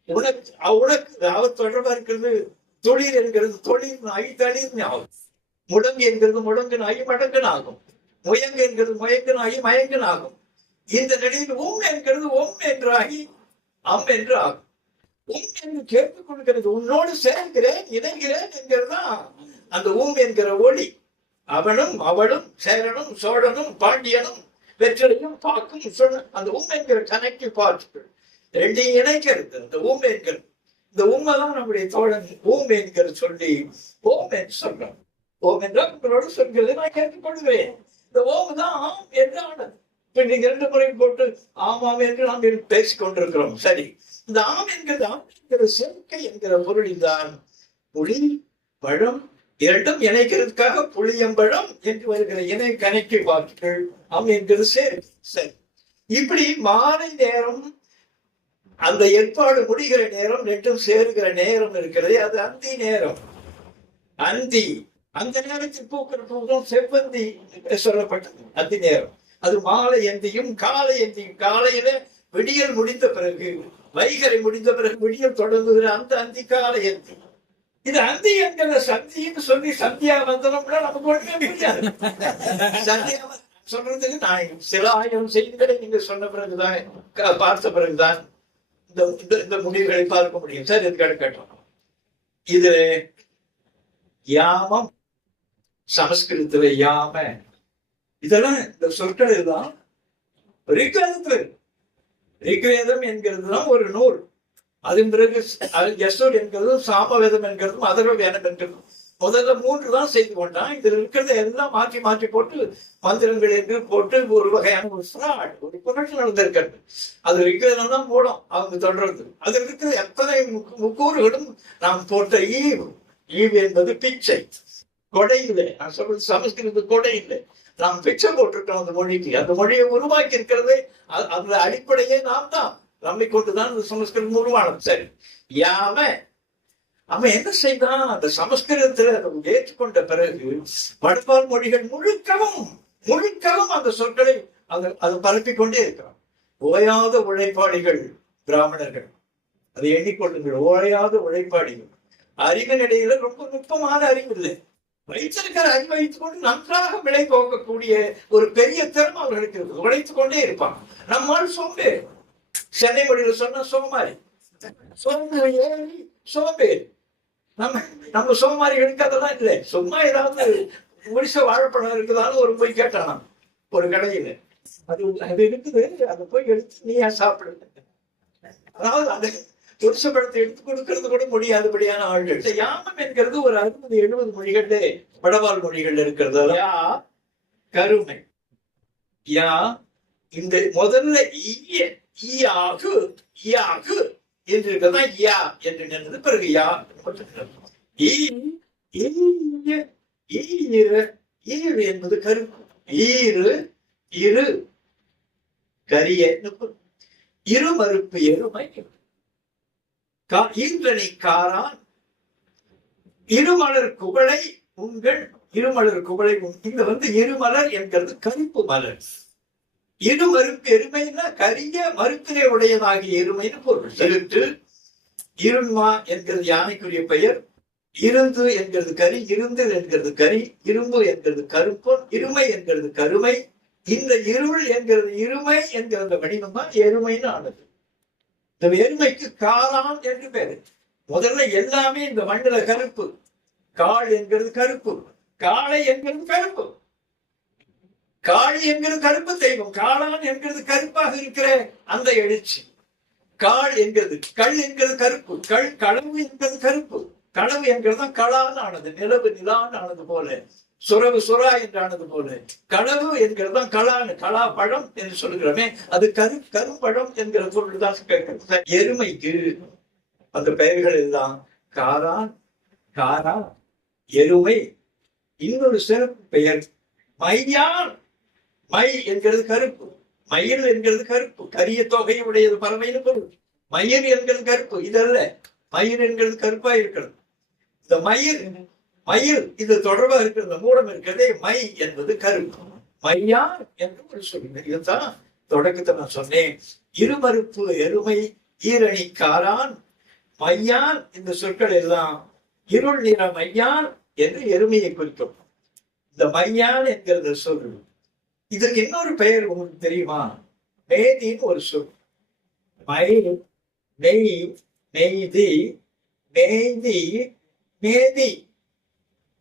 உனக்கு அவர் தொடர்பா இருக்கிறது. தொழில் என்கிறது தொழில் தளிர் ஆகும். முடங்கு என்கிறது முடங்கன் ஆகி மடங்கன் ஆகும். முயங்கு என்கிறது முயங்கன் ஆகி மயங்கன் ஆகும். இந்த நிலையில் என்கிறது என்றாகி என்று ஆகும். என்று கேட்டுக் கொடுக்கிறது. உன்னோடு சேர்க்கிறேன், இணைகிறேன் என்கிறதா அந்த என்கிற ஒளி. அவனும் அவளும் சேரனும் சோழனும் பாண்டியனும் வெற்றிலையும் பாக்கும் அந்த என்கிற கனெக்டிவ் பார்ட்கள் ரெண்டையும் இணைக்கிறது அந்த என்கிறது. இந்த உண்மைதான் நம்முடைய தோழன் என்கிற சொல்லி என்று சொல்றோம். என்றால் உங்களோட சொல்கிறது நான் கேட்டுக்கொள்கிறேன். இந்த தான் ஆம் என்று ஆனது. இப்ப நீங்க 2 முறை போட்டு ஆமாம் என்று நாம் பேசிக் கொண்டிருக்கிறோம். சரி, இந்த ஆம் என்கிற சேர்க்கை என்கிற பொருளில் தான் புளி பழம் இரண்டும் இணைக்கிறதுக்காக புளியம்பழம் என்று வருகிற இணை கணக்கை வாக்குகள் ஆம் என்கிறது சேர்க்கை. சரி, இப்படி மாலை நேரம் அந்த ஏற்பாடு முடிகிற நேரம், ரெண்டும் சேருகிற நேரம் இருக்கிறது, அது அந்தி நேரம். அந்தி, அந்த நேரத்தில் பூக்கிற பூக்கள் செவ்வந்தி சொல்லப்பட்டது அந்தி நேரம். அது மாலை எந்தியும் காலை எந்தியும். காலையில விடியல் முடிந்த பிறகு, வைகரை முடிந்த பிறகு விடியல் தொடங்குகிற அந்த அந்தி காலை எந்தி. இது அந்தி என்கிற சந்தின்னு சொல்லி சந்தியா வந்தனம்னா நமக்கு ஒன்றுமே முடியாது. சந்தியா சொல்றதுக்கு நான் சில 1000 செய்திகளை நீங்க சொன்ன பிறகுதான், பார்த்த பிறகுதான் இந்த முடிவுகளை பார்க்க முடியும். சார், இதுக்காக கேட்டோம். இது யாமம், சமஸ்கிருதத்துல யாம, இதெல்லாம் இந்த சொற்கள் எல்லாம் ரிக்வேதம் என்கிறதுதான் ஒரு நூல். அதன் பிறகு யசூர் என்கிறதும் சாமவேதம் என்கிறதும் அதர்வ வேதம் என்கிறதும் முதல்ல 3 தான் செய்து கொண்டான். இதுல இருக்கிறத எல்லாம் மாற்றி மாற்றி போட்டு மந்திரங்கள் என்று போட்டு ஒரு வகையான ஒரு ஃப்ராட், ஒரு புரட்சி நடந்திருக்கிறது. அது இருக்கிறதெல்லாம் மூலம் அவங்க தொடர்றது. அதில் இருக்கிற எத்தனை முக்கூறுகளும் நாம் போட்ட ஈவு என்பது பிச்சை, கொடை இல்லை. நான் சொல்றது சமஸ்கிருத கொடை இல்லை. நாம் பிச்சை போட்டிருக்கோம் அந்த மொழிக்கு. அந்த மொழியை உருவாக்கி இருக்கிறது அந்த அடிப்படையே நாம் தான். நம்மை கொண்டுதான் இந்த சமஸ்கிருதம் உருவானது. சரி, அவன் என்ன செய்தான்? அந்த சமஸ்கிருதத்துல ஏற்றுக்கொண்ட பிறகு வடபால் மொழிகள் முழுக்கவும் அந்த சொற்களை அதை பரப்பிக் கொண்டே இருக்கிறான். ஓயாத உழைப்பாளிகள் பிராமணர்கள், அதை எண்ணிக்கொள்ளுங்கள். ஓயாத உழைப்பாளிகள். அறிவு நிலையில ரொம்ப நுட்பமான அறிவு இல்லை. வைத்திருக்கிற அறிவு வைத்துக் கொண்டு நன்றாக விலை போகக்கூடிய ஒரு பெரிய திறமை அவர்களுக்கு இருக்கு. உழைத்துக் கொண்டே இருப்பான். நம்மால் சோம்பேறி. சென்னை மொழியில சொன்ன சோமாரி, சோம்பேறி. நம்ம சோமாரிகளுக்கு அதெல்லாம் இல்லை. சும்மா ஏதாவது முடிச்ச வாழைப்பழம் இருக்குதான்னு ஒரு போய் கேட்டானா ஒரு கடையில. அது இருக்குது, அதை போய் எடுத்து நீயா சாப்பிடு. அதாவது அந்த புருஷ பழத்தை எடுத்து கொடுக்கறது கூட முடியாதபடியான ஆள்கள். யாமம் என்கிறது ஒரு 60-70 மொழிகள்ல வடபால் மொழிகள் இருக்கிறது. யா கருமை, யா இந்த முதல்ல ஈயாகு என்று இருக்கிறதா யா என்று நின்றது. பிறகு யா ஈரு என்பது கருப்பு. இரு கரிய இருமறுப்பு எருமை. ஈன்றனை காரான் இருமலர் குவளை உங்கள் இருமலர் குவளை. இங்க இருமலர் என்கிறது கருப்பு மலர். இருமறுப்பு எருமைன்னா கரிய மறுப்பிலே உடையதாகிய எருமைன்னு பொருள். இருட்டு இருண்மா என்கிறது யானைக்குரிய பெயர். இருந்து என்கிறது கரி, இருந்தல் என்கிறது கரி, இரும்பு என்கிறது கருப்பொன், இருமை என்கிறது கருமை. இந்த இருள் என்கிறது இருமை என்கிற வடிவம் தான் எருமைன்னு ஆனது. இந்த எருமைக்கு காளான் என்று பேரு. முதல்ல எல்லாமே இந்த மண்டல கருப்பு. காள் என்கிறது கருப்பு, காளை என்கிறது கருப்பு, காளி என்கிறது கருப்பு தெய்வம். காளான் என்கிறது கருப்பாக இருக்கிற அந்த எழுச்சி. காள் என்கிறது கள் என்கிறது கருப்பு, களவு என்கிறது கருப்பு. களவு என்கிறது தான் களான்னு ஆனது. நிலவு நிலான்னு ஆனது போல, சுரவு சுரா என்றானது போல. களவு என்கிறது தான் களான்னு, கலா பழம் என்று சொல்கிறோமே, அது கரும்பழம் என்கிற பொருள் தான். எருமைக்கு அந்த பெயர்கள் எல்லாம் காரான், காரா, எருமை. இன்னொரு சிறப்பு பெயர் மையான். மை என்கிறது கருப்பு, மயில் என்கிறது கருப்பு, கரிய தொகை உடையது பறவைன்னு பொருள். மயில் என்கிறது கருப்பு, இதல்ல. மயில் என்கிறது கருப்பா இருக்கிறது. இந்த மயில் இது தொடர்பாக இருக்கிற மூலம் இருக்கிறதே மை என்பது கருப்பு. மையான் என்று ஒரு சொல்லுங்க. இதுதான் தொடக்கத்தை நான் சொன்னேன். இருமறுப்பு எருமை, ஈரணி காரான், மையான். இந்த சொற்கள் எல்லாம் இருள் நிற மையான் என்று எருமையை குறிக்கும். இந்த மையான் என்கிறது சொல். இதற்கு இன்னொரு பெயர் உங்களுக்கு தெரியுமா? மேதின்னு ஒரு சொல். மயில், நெய், நெய்தி, மேதி, மேதி.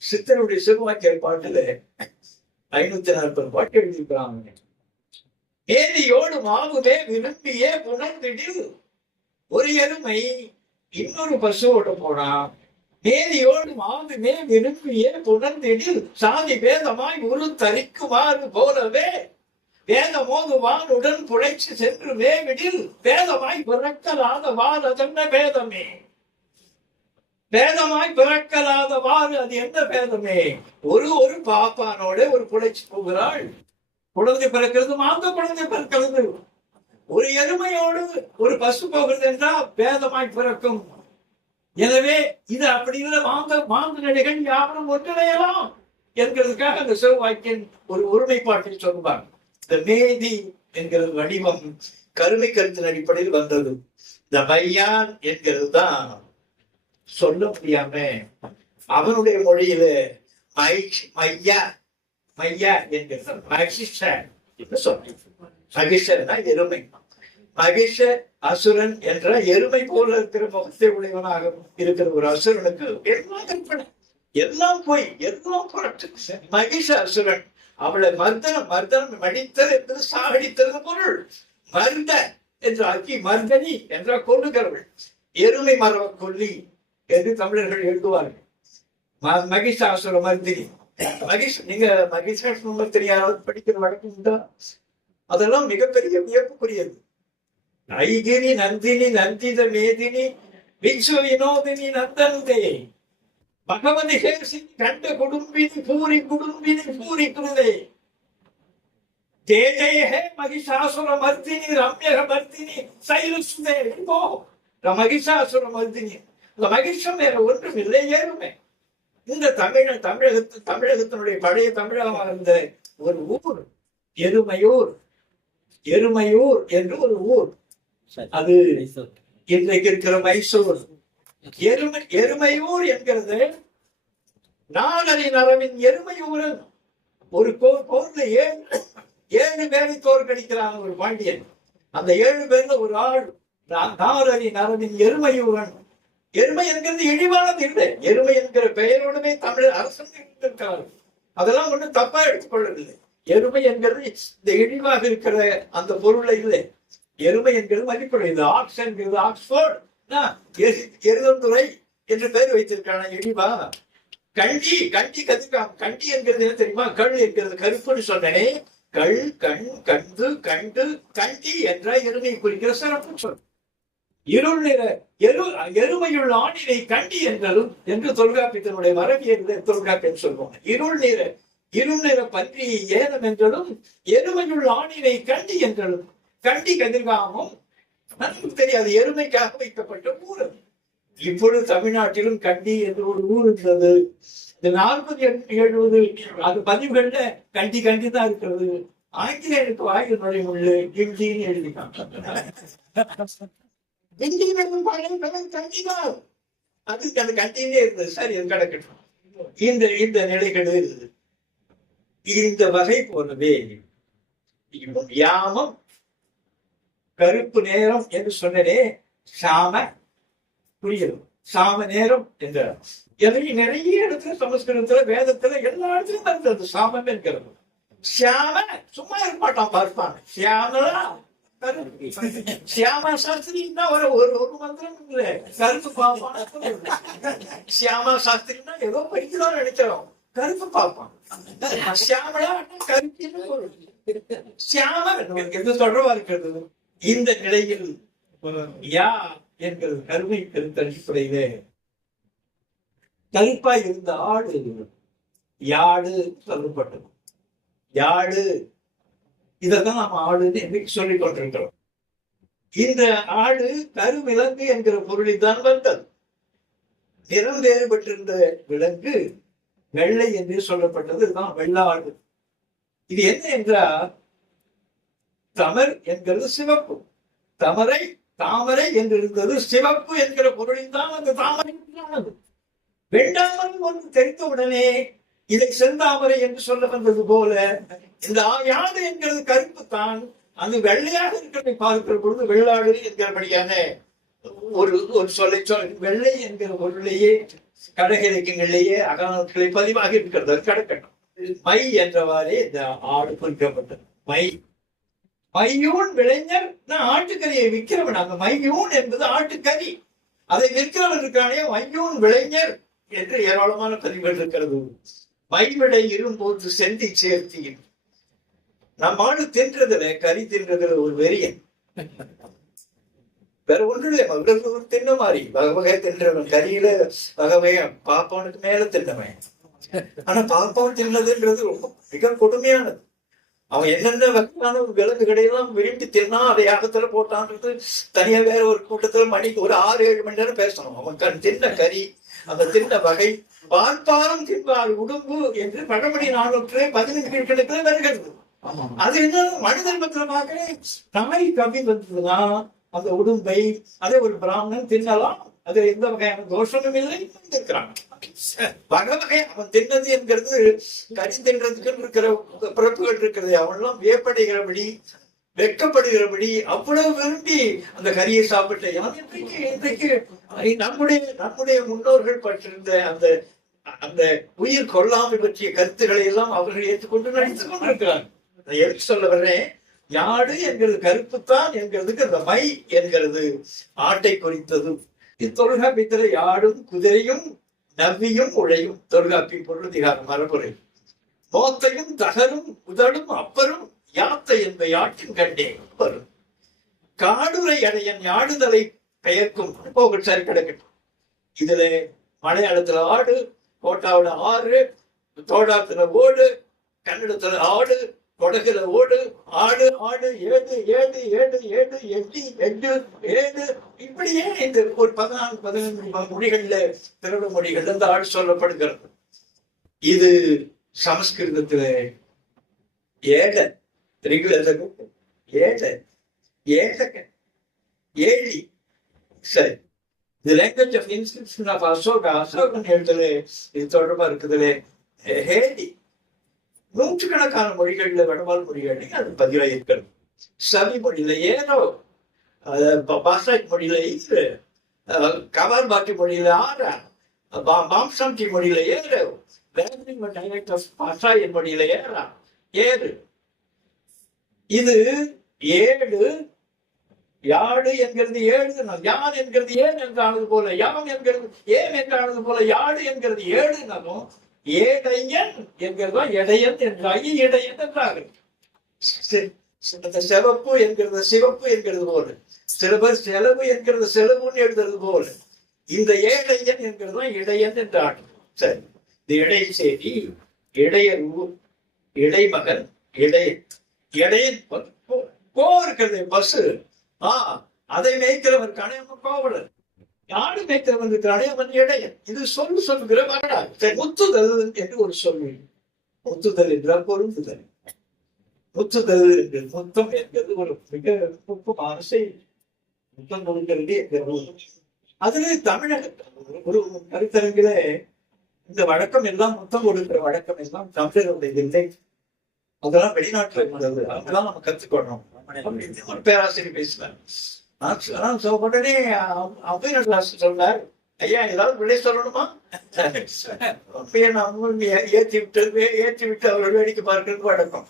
சித்தனுடைய சிறுவாக்கியல் பாட்டுல 540 பாட்டு எழுதியிருக்கிறாங்க. மேதியோடு மாவுமே விரும்பியே புணர்ந்திடில். ஒரு எருமை இன்னொரு பசுவோட போனா மேதியோடு மாவுமே விரும்பியே புணர்ந்திடில் சாதி வேதமாய் உரு தரிக்குமாறு போலவே வேதமோதுவானுடன் புழைச்சு சென்று மேவிடில் வேதமாய் பிறக்கலாதவாறு அதென்ன வேதமே? வேதமாய் பிறக்கலாதவாறு அது என்ன வேதமே? ஒரு பாப்பானோட ஒரு புழைச்சு போகிறாள். குழந்தை பிறக்கிறது, மாந்த குழந்தை பிறக்கிறது. ஒரு எருமையோடு ஒரு பசு போகிறது என்றால் வேதமாய் பிறக்கும். எனவே இது அப்படி இல்லை. மாந்த நிலைகள் யாரும் ஒன்றிணையலாம் என்கிறதுக்காக அந்த சிறுவாக்கின் ஒரு ஒருமைப்பாட்டில் சொல்லுவாங்க. இந்த மேதி என்கிற வடிவம் கருமை கருத்தின் அடிப்படையில் வந்தது. இந்த மையான் என்கிறது தான் சொல்ல முடியாம அவனுடைய மொழியில மையா என்கிறது மகிஷன்னா எருமை. மகிஷ அசுரன் என்ற எருமை போல இருக்கிற முகத்தை உடையவனாக இருக்கிற ஒரு அசுரனுக்கு எல்லாம் கற்பனை, எல்லாம் போய், எல்லாம் புரட்டு. மகிஷ அசுரன் அவளை மர்தனம் மடித்தல் என்பது சாகடித்தது பொருள். மர்த என்று ஆக்கி மர்தனி என்ற கொள்ளுகிறவள். எருமை மரவ கொல்லி என்று தமிழர்கள் எழுதுவார்கள். மகிஷாசுர மர்தினி. நீங்க மகிஷாசுர மர்தினி யாராவது படிக்கிற வழக்கம் உண்டா? அதெல்லாம் மிகப்பெரிய வியப்புக்குரியது. ஐகிரி நந்தினி நந்தித மேதினி விக்ஷு வினோதினி நந்தந்தே பகவதி ஹேசி கண்ட குடும்பினி பூரி குடும்பினி பூரி குருதே தேஜே மகிஷாசுர மர்தினி ரம்யக மர்தினி சைலுசுதே. மகிஷாசுர மர்தினி, இந்த மகிஷம் வேற ஒன்றும் இல்லை, ஏறுமே. இந்த தமிழகத்தினுடைய பழைய தமிழகம் இருந்த ஒரு ஊர் எருமையூர். எருமையூர் என்று ஒரு ஊர், அது இன்றைக்கு இருக்கிற மைசூர். எருமையூர் என்கிறது நாகரி நரவின் எருமையூரன். ஒரு போர்ல 7 பேரை தோற்கடிக்கிறான் ஒரு பாண்டியன். அந்த 7 பேர்ல ஒரு ஆள் நாகரி நரவின் எருமையூரன். எருமை என்கிறது இழிவானது இல்லை. எருமை என்கிற பெயரோடவே தமிழ் அரசன் இருக்கிறார்கள். அதெல்லாம் ஒன்றும் தப்பா எடுத்துக்கொள்ளவில்லை. எருமை என்கிறது இந்த இழிவாக இருக்கிற அந்த பொருளை இல்லை. எருமை என்கிறது மதிப்புடையது. ஆக்ஸ் என்கிறது ஆக்ஸ்போர்ட், எருதந்துறை என்று பெயர் வைத்திருக்கான இழிவா. கண்டி கதிர்காம். கண்டி என்கிறது என்ன தெரியுமா? கள் என்கிறது கருப்புன்னு சொன்னனே. கள், கண், கண்டு, கண்டு, கண்டி என்ற எருமை குறிக்கிற சிறப்பு சொல். இருள் நிற எருமையுள்ள ஆணினை கண்டி என்றதும் என்று தொல்காப்பியத்தினுடைய மரபியல் தொல்காப்பியம் சொல்வோம். இருள் நிற பன்றியை ஏனம் என்றதும் எருமையுள்ள ஆணினை கண்டி என்றதும். கண்டி கதிர்காமம் நமக்கு தெரியாது, எருமைக்காக வைக்கப்பட்ட ஊர். இப்பொழுது தமிழ்நாட்டிலும் கண்டி என்று ஒரு ஊர் இருந்தது. இந்த 40-70 அது பதிவுகள்ல கண்டி தான் இருக்கிறது. ஆங்கிலேயருக்கு வாயில் நுழைவுள்ள கிண்டின்னு எழுதிக்காங்க. அதுக்கு அந்த கண்டினே இருந்தது. சரி, அது கிடக்கட்டும். இந்த நிலைகள் இந்த வகை போலவே யாமம் கருப்பு நேரம் என்று சொன்னதே சாம புரியுது. சாம நேரம் என்ற நிறைய இடத்துல சமஸ்கிருதத்துல வேதத்துல எல்லா இடத்துலயும் இருந்தது சாமம் என்கிறது. சியாம சும்மா இருக்க மாட்டான், பார்ப்பான். சியாமலா சியாமா சாஸ்திரின்னா ஒரு மந்திரம் இல்ல, கருப்பு பார்ப்பான். சியாமா சாஸ்திரின்னா ஏதோ படிக்கலாம் நினைக்கிறோம், கருப்பு பார்ப்பான். சியாமலா கருப்பு சியாம எது தொடர்பா இருக்கிறது. இந்த நிலையில் யா என்கிறது கருமை கருத்தடிப்படையிலே கருப்பாய் இருந்த ஆடு யாடு சொல்லப்பட்டது. யாடு இதான் நாம் ஆடுன்னு இன்னைக்கு சொல்லிக் கொண்டிருக்கிறோம். இந்த ஆடு கருவிலங்கு என்கிற பொருளில் தான் வந்தது. நிறம் வேறுபட்டிருந்த விலங்கு வெள்ளை என்று சொல்லப்பட்டது தான் வெள்ளாடு. இது என்ன என்றால் தமர் என்கிறது சிவப்பு, தாமரை என்று இருந்தது சிவப்பு என்கிற பொருளில் தான் அந்த தாமரை. வெண்டாமல் ஒன்று தெரிந்த உடனே இதை செந்தாமரை என்று சொல்ல வந்தது போல இந்த யாடு என்கிறது கருப்பு தான். அது வெள்ளையாக இருக்கிறதை பார்க்கிற பொழுது வெள்ளாடு என்கிறபடியான ஒரு சொல்லை வெள்ளை என்கிற பொருளையே கடக இலக்கியங்களிலேயே அகலங்களை பதிவாக இருக்கிறது. கடக்கட்டும். மை என்றவாறே இந்த ஆடு குறிக்கப்பட்டது. மையூன் விளைஞர் ஆட்டுக்கறியை விற்கிறவன். அந்த மையூன் என்பது ஆட்டுக்கறி, அதை விற்கிறவன் இருக்கானே மையூன் விளைஞர் என்று ஏராளமான பதிவுகள் இருக்கிறது. மைவிடை இரும்போது செந்தி சேர்த்தியும் நம் ஆடு தின்றதுல கறி தின்றதுல ஒரு வெறியன். வேற ஒன்று இல்லை, தின்ன மாதிரி வகை தின்றவன். கறியில வகவைய பாப்பானுக்கு மேல தின்னவன். ஆனா பாப்பான் தின்னதுன்றது ரொம்ப மிக கொடுமையானது. அவன் என்னென்ன வகையான விலங்குகளையெல்லாம் விரும்பி தின்னா அதை யாகத்துல போட்டான்றது தனியா வேற ஒரு கூட்டத்துல மணிக்கு ஒரு 6-7 மணி நேரம் பேசணும். அவன் தின்ன கறி, அந்த தின்ன வகை. பார்ப்பாரும் தின்பார் உடும்பு என்று பழமொழி 415 கீழ்கணக்குல வருகிறது. அது என்ன மனிதன் பத்திரமாக நாய் கவி வந்ததுன்னா அந்த உடும்பை அதை ஒரு பிராமணன் தின்னலாம், அது எந்த வகையான தோஷமும் இல்லை இருக்கிறான். வகை அவன் தின்னது என்கிறது கறி தின்றதுக்கு இருக்கிற பிறப்புகள் இருக்கிறது. அவனெல்லாம் வியப்படைகிறபடி வெட்கப்படுகிறபடி அவ்வளவு விரும்பி அந்த கறியை சாப்பிட்டு இன்றைக்கு நம்முடைய முன்னோர்கள் பற்றிருந்த அந்த உயிர் கொல்லாமை பற்றிய கருத்துக்களை எல்லாம் அவர்கள் ஏற்றுக்கொண்டு நடித்துக் கொண்டிருக்கிறார்கள். எடுத்து சொல்ல வர்றேன், யாடு என்கிறது கருப்புத்தான் என்கிறதுக்கு அந்த மை என்கிறது ஆட்டை குறித்தது. இத்தொல்காப்பியத்துல யாடும் குதிரையும் நவ்வியும் உழையும் தொல்காப்பி பொருளுதிகாரம் மரபுரை. மோத்தையும் தகரும் உதடும் அப்பரும் யாத்த என்பை ஆட்டின் கண்டே வரும். காடுரை அடையன் யாடுதலை பெயர்க்கும் போக சரி கிடக்கட்டும். இதுல மலையாளத்துல ஆடு, கோட்டாவுல ஆறு, தோடாத்துல ஓடு, கன்னடத்துல ஆடு, கொடகுல ஓடு, ஆடு ஆடு, ஏடு ஏடு ஏடு ஏடு எட்டி எட்டு ஏடு, இப்படியே இந்த ஒரு 14-15 மொழிகள்ல திரவிட மொழிகள்ல இந்த ஆடு சொல்லப்படுகிறது. இது சமஸ்கிருதத்துல ஏட, ஏட ஏடக ஏழி. சரி, The language of inscription of Asoka, Asokan எழுத்துல இது தொடர்பா இருக்குதுல ஹேடி. நூற்றுக்கணக்கான மொழிகள்ல வடமால் மொழிகள் அது பதிவாக இருக்கிறது. சவி மொழியில ஏனோ, பாசாக் மொழியில இது, கவார் பாட்டி மொழியில ஆறா, பாம்சாம்டி மொழியில ஏறு, டைலக்ட் ஆஃப் பாசாயன் மொழியில ஏறா ஏறு. இது ஏடு, யாடு என்கிறது ஏடு, யான் என்கிறது ஏன் என்றானது போல, யாம் என்கிறது ஏன் என்றானது போல, யாடு என்கிறது ஏடுனாலும் ஏடையன் என்கிறதா எடையன் என்றாகி இடையன் என்றார்கள். செவப்பு என்கிறது சிவப்பு என்கிறது போல, சிலபர் செலவு என்கிறது செலவுன்னு எழுதுறது போல, இந்த ஏடையன் என்கிறதா இடையன் என்றார்கள். சரி, இந்த இடை செய்தி இடையரு, இடைமகன், இடையன், இடையன் கோ இருக்கிறது பசு. அதை மேய்க்கிறவன் கணையவன் கோவலன், யாரு மேய்க்கிறவன் இருக்கிறானே அவன் இடையன். இது சொல்லுகிற வரலாறு. முத்துதல் என்று ஒரு சொல். முத்துதல் என்றால் பொருந்துதல். முத்துதல் என்று முத்தம் என்கிறது ஒரு மிக நுட்பமான செய்தி. முத்தம் கொடுக்கிறது என்கிறது. அதுல தமிழக ஒரு கருத்தரங்கில இந்த வழக்கம் எல்லாம், முத்தம் கொடுக்கிற வழக்கம் எல்லாம் தமிழர்களுடைய இல்லை. அதெல்லாம் வெளிநாட்டுல இருந்தது. அதெல்லாம் நம்ம கத்துக்கணும். ஒரு பேராசிரியர் பேசுவார். உடனே அபிநட்லாஸ் சொன்னார், ஐயா ஏதாவது விடை சொல்லணுமா? ஏற்றி விட்டு அவர்கள் வேடிக்கை பார்க்கறது வழக்கம்.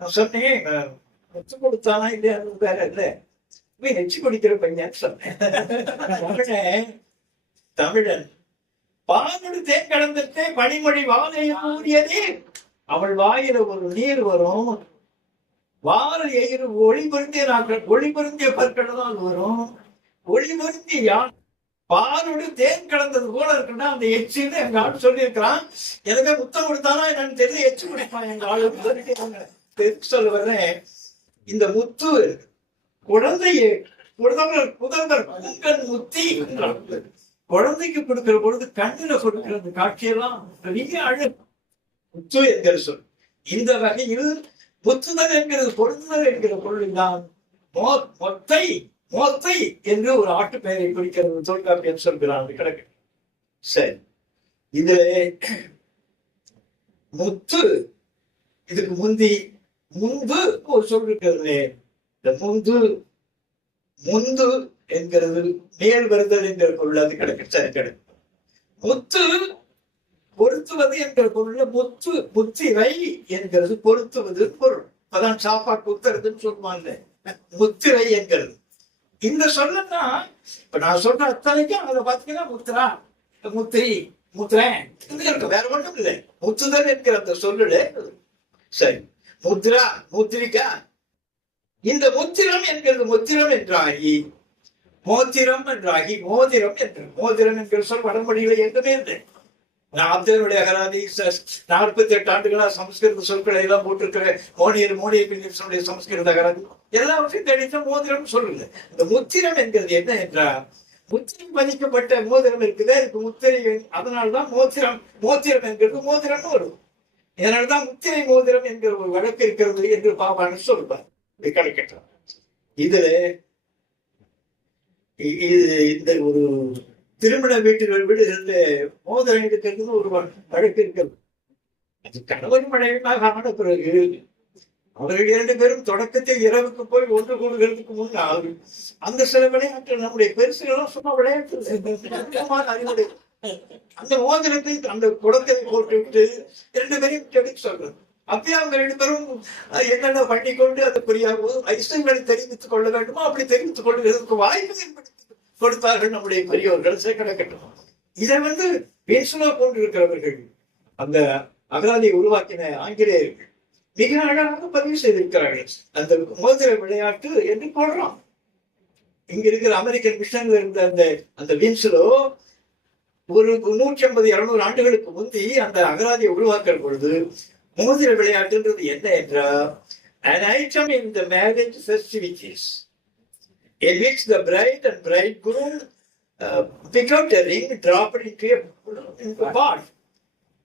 நான் சொன்னேன், முத்து கொடுத்தானா இல்லையா வேற இல்லை, எச்சு குடிக்கிற பையன் சொன்னேன். தமிழன் பாலோடு தேன் கடந்தே பனிமொழி வாழையை கூறியதே, அவள் வாயில ஒரு நீர் வரும், வார எயிறு ஒளி பொருந்திய நாட்கள், ஒளி பொருந்திய பற்கள் தான் வரும். ஒளி பொருந்திய யான் பாலோடு தேன் கலந்தது போல இருக்குன்னா அந்த எச்சின்னு எங்க ஆள் சொல்லியிருக்கிறான். எனவே முத்தம் கொடுத்தானா என்னன்னு தெரியல, எச்சு குடிப்பான் எங்க ஆளு சொல்ல வர்றேன். இந்த முத்து குழந்தையை புதல்வர் குங்கன் முத்தி, குழந்தைக்கு கொடுக்கிற பொழுது கண்ணில கொடுக்கிற அந்த காட்சியெல்லாம் பெரிய அழகு. முத்து என்கிற சொல். இந்த வகையில் முத்துதல் என்கிறது பொருந்துதல் என்கிற பொருள் தான் மொத்தை என்று ஒரு ஆட்டு பெயரை குறிக்கிறது தொல்காப்பியம் சொல்கிறான் கிடக்கு. சரி, இதுல முத்து இதுக்கு முன்பு ஒரு சொல் இருக்கிறது. இந்த முந்து என்கிறது மேல் வருதல் என்கிற பொருள், அது கிடக்கு. சரி, கிடக்கு. முத்து பொருத்துவது என்கிற பொருள், முத்திரை என்கிறது பொருத்துவது பொருள். அதான் சாப்பாடு குத்துறதுன்னு சொல்லுவாங்க. முத்திரை என்கிறது இந்த சொல்லன்னா, இப்ப நான் சொல்ற அத்தனைக்கும் அதை பாத்தீங்கன்னா முத்திரா, முத்திரி, முத்திரன் இருக்கு, வேற ஒன்றும் இல்லை. முத்துதல் என்கிற அந்த சொல்லுல. சரி, முத்ரா, முத்திரிக்கா. இந்த முத்திரம் என்கிறது முத்திரம் என்றாகி மோத்திரம் என்றாகி மோதிரம் என்று. மோதிரம் என்கிற சொல் வடமொழியில எதுவுமே இல்லை. ஆப்தனுடைய அகராதி 48 ஆண்டுகளா சமஸ்கிருத சொற்களை எல்லாம் போட்டிருக்கிற மோனிய சமஸ்கிருத அகராதி எல்லாவற்றையும் தெளித்த மோதிரம் சொல்லுங்க. இந்த முத்திரம் என்கிறது என்ன என்றால், முத்திரம் பதிக்கப்பட்ட மோதிரம் இருக்குது, இதுக்கு முத்திரை. அதனால்தான் மோத்திரம் என்கிறது மோதிரம்னு வரும். இதனால்தான் முத்திரை மோதிரம் என்கிற ஒரு வழக்கு இருக்கிறது என்று பாபான்னு சொல்லுவார். கிடைக்கட்டும். இதுல இந்த ஒரு திருமண வீடுகளில் மோதிரம் எடுக்கிறது ஒரு வழக்கு இருக்கிறது. அது கணவன் மனைவியாக ஆன பிறகு அவர்கள் 2 பேரும் தொடக்கத்தில் இரவுக்கு போய் ஒன்று கூடுகிறதுக்கு முன்னால் அந்த சில விளையாட்டு நம்முடைய பெருசுகளும் சும்மா விளையாட்டு அறிவுரை அந்த மோதிரத்தை அந்த குடத்தை போட்டுவிட்டு 2 பேரையும் எடுக்க சொல்றது. அப்பயே அவங்க 2 பேரும் என்னென்ன பண்ணிக்கொண்டு அதுக்குரிய இஷ்டங்களை தெரிவித்துக் கொள்ள வேண்டுமோ அப்படி தெரிவித்துக் கொள்கிறதுக்கு வாய்ப்பு ஏற்படுத்தி கொடுத்தார்கள் நம்முடைய பெரியவர்கள். கிடக்கட்டும். இதை வின்ஸ்லோ போன்று இருக்கிறவர்கள், அந்த அகராதியை உருவாக்கின ஆங்கிலேயர்கள் மிக அழகாக பதிவு செய்திருக்கிறார்கள். அந்த மோதிர விளையாட்டு என்று போடுறோம். இங்க இருக்கிற அமெரிக்கன் மிஷன்ல இருந்த அந்த வின்ஸ்லோ ஒரு 150-200 ஆண்டுகளுக்கு முந்தி அந்த அகராதியை உருவாக்குற பொழுது மோதிர விளையாட்டுன்றது என்ன என்றால், an item in the marriage festivities in which the bride and bridegroom pick out a ring, drop it into a pot,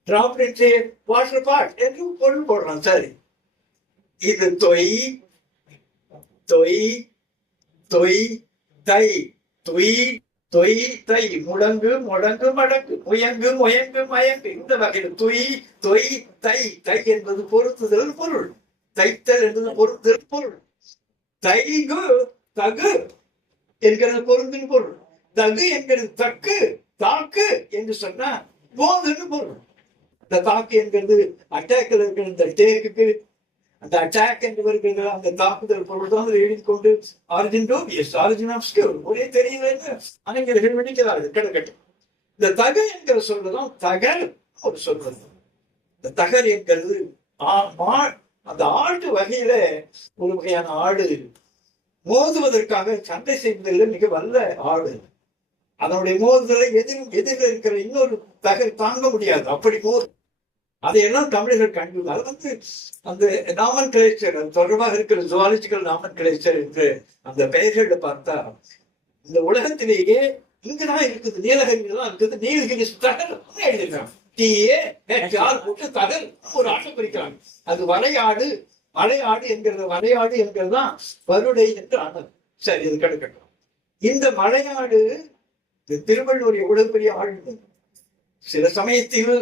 drop it into a water pot என்று பொருள் போடுறான். சரி, இது தொய் தொய் தொய் தை, தொய் தொய் தை, முழங்கு முழங்கு மடங்கு, முயங்கு முயங்கு மயங்கு, இந்த வகையில் தொய் தொய் தை. தை என்பது பொருத்துதல் பொருள், தைத்தல் என்பது பொருத்துதல் பொருள். தைகு தகு என்கிறது பொருந்தின் பொருள், தகு என்கிறது தக்கு தாக்கு என்று சொன்னா போதுன்னு பொருள். இந்த தாக்கு என்கிறது அட்டாக்கில் இருக்கிற இந்த டேக்குக்கு, அந்த அட்டாக் என்று வருகிற அந்த தாக்குதல் பொருள் தான் எழுதி கொண்டு ஆரிஜின் டூபியஸ், ஆரிஜின் ஆப்ஸ்கியூர், ஒரே தெரியல அனைஞர்கள் வெடிக்கிறார்கள் கிடக்கட்டும். இந்த தகு என்கிற சொல்றதும் தகர் ஒரு சொல்றது. இந்த தகர் என்கிறது அந்த ஆடு வகையில ஒரு வகையான ஆடு, மோதுவதற்காக சண்டை செய்வதில் மிக வல்ல ஆடு. அதனுடைய மோதுதலை எதிரில் இருக்கிற இன்னொரு தகர் தாங்க முடியாது, அப்படி மோது. அதையெல்லாம் தமிழர்கள் கண்டு அது அந்த நாமன் கிளேச்சர், அது தொடர்பாக இருக்கிற ஜுவாலஜிக்கல் நாமன் கிளேச்சர் என்று அந்த பெயர்களை பார்த்தா இந்த உலகத்திலேயே இங்குதான் இருக்குது, நீலகிரி தான் இருக்குது, நீலகிரி தகர் எழுதிருக்காங்க. போட்டு தகர் ஒரு ஆட்டை குறிக்கிறாங்க. அது வரையாடு, மலையாடு என்கிறது, வரையாடு என்கிறதுதான் வருடை என்று ஆனது. சரி, அது கிடைக்கட்டும். இந்த மலையாடு திருவள்ளுவர் எவ்வளவு பெரிய ஆடு. சில சமயத்தில்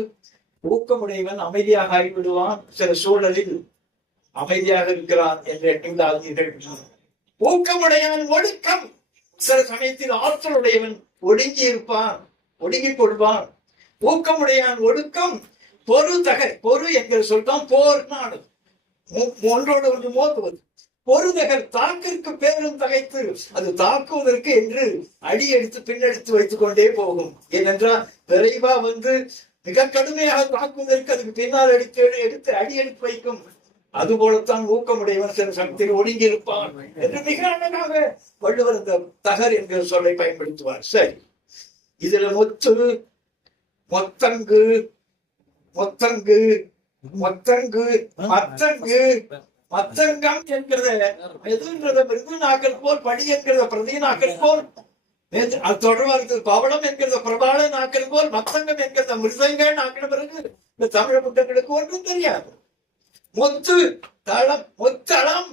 ஊக்கமுடையவன் அமைதியாக ஆகிவிடுவான், சில சூழலில் அமைதியாக இருக்கிறான் என்று எண்ணுகிறார்கள். ஊக்கமுடையவன் ஒடுக்கம், சில சமயத்தில் ஆற்றலுடையவன் ஒடுங்கி இருப்பான், ஒடுங்கிக் கொள்வான். ஊக்கமுடையவன் ஒடுக்கம், பொறு தகை, பொறு என்கிற சொல்லிட்டான், போர் நாடு ஒன்றோடு ஒன்று மோதுவது. பொறுதகர் தாக்கிற்கு பேரும் தகைத்து, அது தாக்குவதற்கு என்று அடி எடுத்து பின்னெடுத்து வைத்துக் கொண்டே போகும். ஏனென்றால் விரைவா மிக கடுமையாக தாக்குவதற்கு அதுக்கு பின்னால் எடுத்து அடி எடுத்து வைக்கும். அது போலத்தான் ஊக்கமுடையவன் சில சமயத்தில் ஒடுங்கி இருப்பான் என்று மிக அழகாக வள்ளுவர் இந்த தகர் என்கிற சொல்லை பயன்படுத்துவார். சரி, இதுல மொத்து, மொத்தங்கு, மொத்தங்கு, மொத்தங்கு, மத்தங்கு, மத்தங்கம் என்கிறத மெதுன்றத மிருது நாக்கள் போல், படி என்கிறத பிரதி நாக்கள் போல், அது தொடர்பா இருக்குது. பவளம் என்கிறத பிரபாள நாக்கள் போல், மத்தங்கம் என்கிறத மிருதங்க நாக்கின பிறகு இந்த தமிழ் புத்தகங்களுக்கு ஒன்றும் தெரியாது. மொத்து தளம், மொத்தளம்,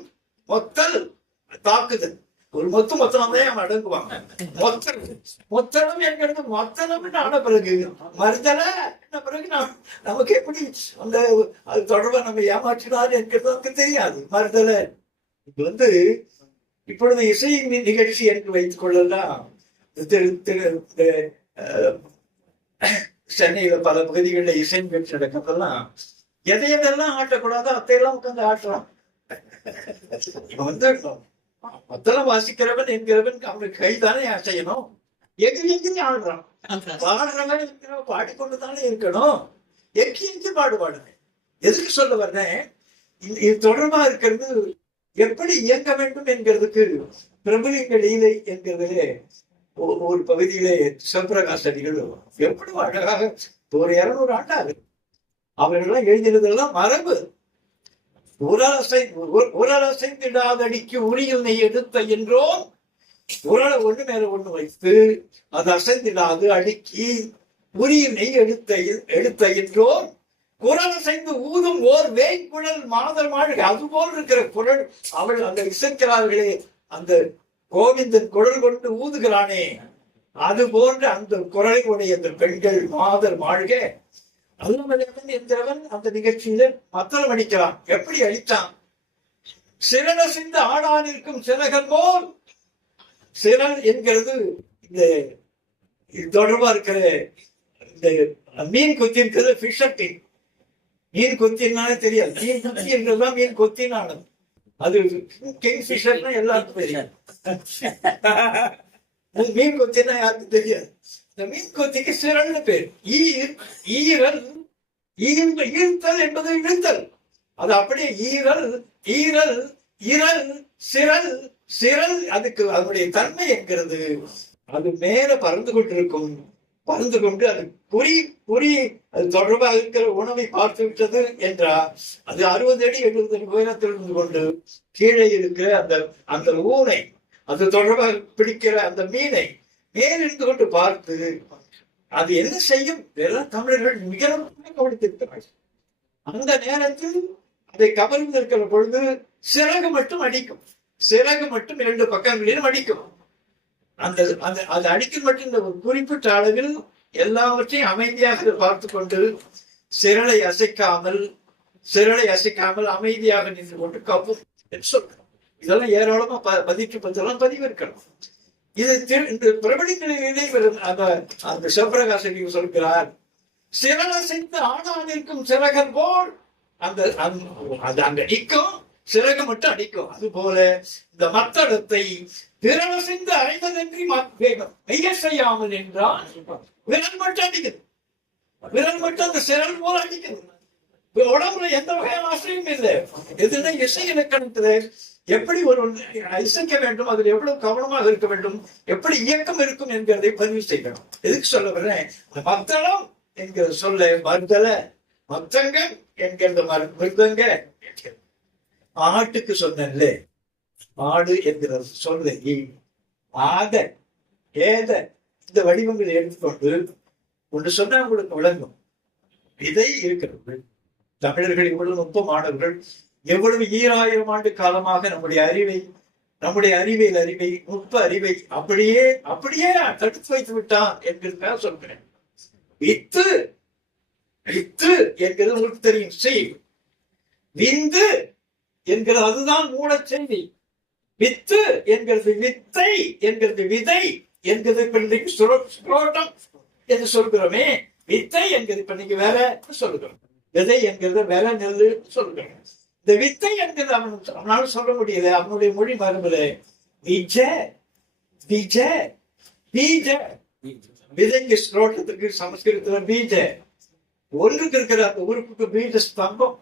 மொத்தல் தாக்குதல். ஒரு மொத்தமே அடங்குவாங்க. மொத்தளம் என்கிறது மொத்தளம் ஆன பிறகு மறுதல என்ன பிறகு நமக்கு எப்படி அந்த அது தொடர்பா நம்ம ஏமாற்றினார் என்கிறது நமக்கு தெரியாது. மறுதல இது இப்பொழுது இசை நிகழ்ச்சி என்று வைத்துக் கொள்ளலாம். சென்னையில பல பகுதிகளில் இசை நிகழ்ச்சி நடக்கிறதெல்லாம் எதையெல்லாம் ஆட்டக்கூடாதோ அத்தையெல்லாம் உட்காந்து ஆட்டுறான். மத்தளம் வாசிக்கிறவன் என்கிறவன் அவனுக்கு கைதானே செய்யணும். எங்கி ஆடுறான், பாடுறவன் பாடிக்கொண்டுதானே இருக்கணும். எங்கி பாடுபாடுங்க. எதுக்கு சொல்ல வர்றேன், இது தொடர்பா இருக்கிறது எப்படி இயங்க வேண்டும் என்கிறதுக்கு பிரபலிங்க லீலை என்கிறதிலே ஒரு பகுதியிலே சிவபிரகாஷ் அடிகள் எவ்வளவு அழகாக ஒரு 200 ஆண்டாது அவர்களெல்லாம் எழுதினதெல்லாம் மரபு. உரலசைந்திடாதடிக்கு உரியில் நெய் எடுத்த என்றோம், உரலை ஒண்ணு மேல ஒண்ணு வைத்து அது அசைந்திடாது அடுக்கி உரியில் நெய் எடுத்த என்றோம், குரலசைந்து ஊதும் ஓர் வேய் குழல் மாதர் மாளிகை. அதுபோல் இருக்கிற குரல் அவள் அந்த இசைக்கிறார்களே, அந்த கோவிந்தன் குரல் கொண்டு ஊதுகிறானே, அது போன்ற அந்த குரலை உடைய அந்த பெண்கள் மாதர் மாளிகை. அல்லவன் என்கிறவன் அந்த நிகழ்ச்சியில மத்தளம் அடிக்கிறான். எப்படி அடித்தான்? சிறன சிந்து ஆடானிருக்கும் சிறகன் போல். சிறன் என்கிறது இந்த தொடர்பா இருக்கிற இந்த மீன் கொத்தி இருக்கிறது. ஃபிஷர்டின் மீன் கொத்தினாலே தெரியாது. மீன் கொத்தி என்றதுதான் மீன் கொத்தினானது. அது கிங் ஃபிஷர்னா எல்லாருக்கும் தெரியாது. மீன் கொத்தினா யாருக்கு தெரியாது. இந்த மீன் கொத்திக்கு சிரல்னு பேர். ஈரல், ஈர்த்தல் என்பது இழுத்தல். அது அப்படியே ஈரல், ஈரல், இரல், சிரல், சிரல். அதுக்கு அதனுடைய தன்மை என்கிறது அது மேல பறந்து கொண்டிருக்கும். பறந்து கொண்டு அது குறி அது தொடர்பாக இருக்கிற உணவை பார்த்து விட்டது என்றால் அது 60 அடி 70 அடி உயரத்தில் இருந்து கொண்டு கீழே இருக்கிற அந்த ஊனை அது தொடர்பாக பிடிக்கிற அந்த மீனை மேலிருந்து கொண்டு பார்த்து அது என்ன செய்யும் எல்லாம் தமிழர்கள் மிக கவனித்திருக்கிறார்கள். அந்த நேரத்தில் அதை கவர்ந்து இருக்கிற பொழுது சிறகு மட்டும் அடிக்கும். சிறகு மட்டும் 2 பக்கங்களிலும் அடிக்கும். அது அடிக்கும் மட்டும் இந்த ஒரு குறிப்பிட்ட அளவில் எல்லாவற்றையும் அமைதியாக பார்த்து கொண்டு சிரலை அசைக்காமல் அமைதியாக நின்று கொண்டு கப்பும் என்று சொல்றோம். இதெல்லாம் ஏராளமா பதிவு இருக்கணும். இது இந்த பிரபலிகளிலே அந்த சிவபிரகாசன் சொல்கிறார், சிரலசைந்து ஆணானிற்கும் சிறகன் போல் அது அங்க நிற்கும், சிறகு மட்டும் அடிக்கும். அது போல இந்த மத்தளத்தை விரலசைந்து அறைவதன்றி மெய்ய செய்யாமல் என்றால் விரல் மட்டும் அடிக்குது. விரல் மட்டும் அந்த சிரல் போல அடிக்குது. உடம்புல எந்த வகையான ஆசையும் இல்லை. எதுனா இசை இலக்கணத்துல எப்படி ஒரு இசைக்க வேண்டும், அதில் எவ்வளவு கவனமாக இருக்க வேண்டும், எப்படி இயக்கம் இருக்கும் என்கிறதை பதிவு செய்யணும். எதுக்கு சொல்ல வர்றேன், மத்தளம் என்கிற சொல்ல மருதல, மத்தங்க என்கிற மிருதங்க. ஆட்டுக்கு சொன்னேன்ல, ஆடு என்கிற சொல்ல ஆத ஏத இந்த வடிவங்களை எடுத்துக்கொண்டு ஒன்று சொன்னா உங்களுக்கு விளங்கும். விதை இருக்கிறது. தமிழர்கள் இவ்வளவு நுட்பமானவர்கள், எவ்வளவு 2000 ஆண்டு காலமாக நம்முடைய அறிவியல் அறிவை நுட்ப அறிவை அப்படியே தடுத்து வைத்து விட்டான் என்கிறதுக்காக சொல்கிறேன். வித்து என்கிறது உங்களுக்கு தெரியும். விந்து என்கிறது அதுதான் மூல செய்தி. வித்து என்கிறது வித்தை என்கிறது விதை என்கிறது சுரோட்டம் என்று சொல்கிறோமே. வித்தை என்கிறது இப்ப நீங்க வேற சொல்லுகிறோம், விதை என்கிறது வேற நெல்லு சொல்கிறோம். இந்த வித்தை என்கிறது அவனால சொல்ல முடியல, அவனுடைய மொழி மரபுல பீஜ விதைக்கு ஸ்லோட்டத்துக்கு சமஸ்கிருதத்துல பீஜ ஒன்றுக்கு இருக்கிற அந்த உறுப்புக்கு பீஜ ஸ்தம்பம்.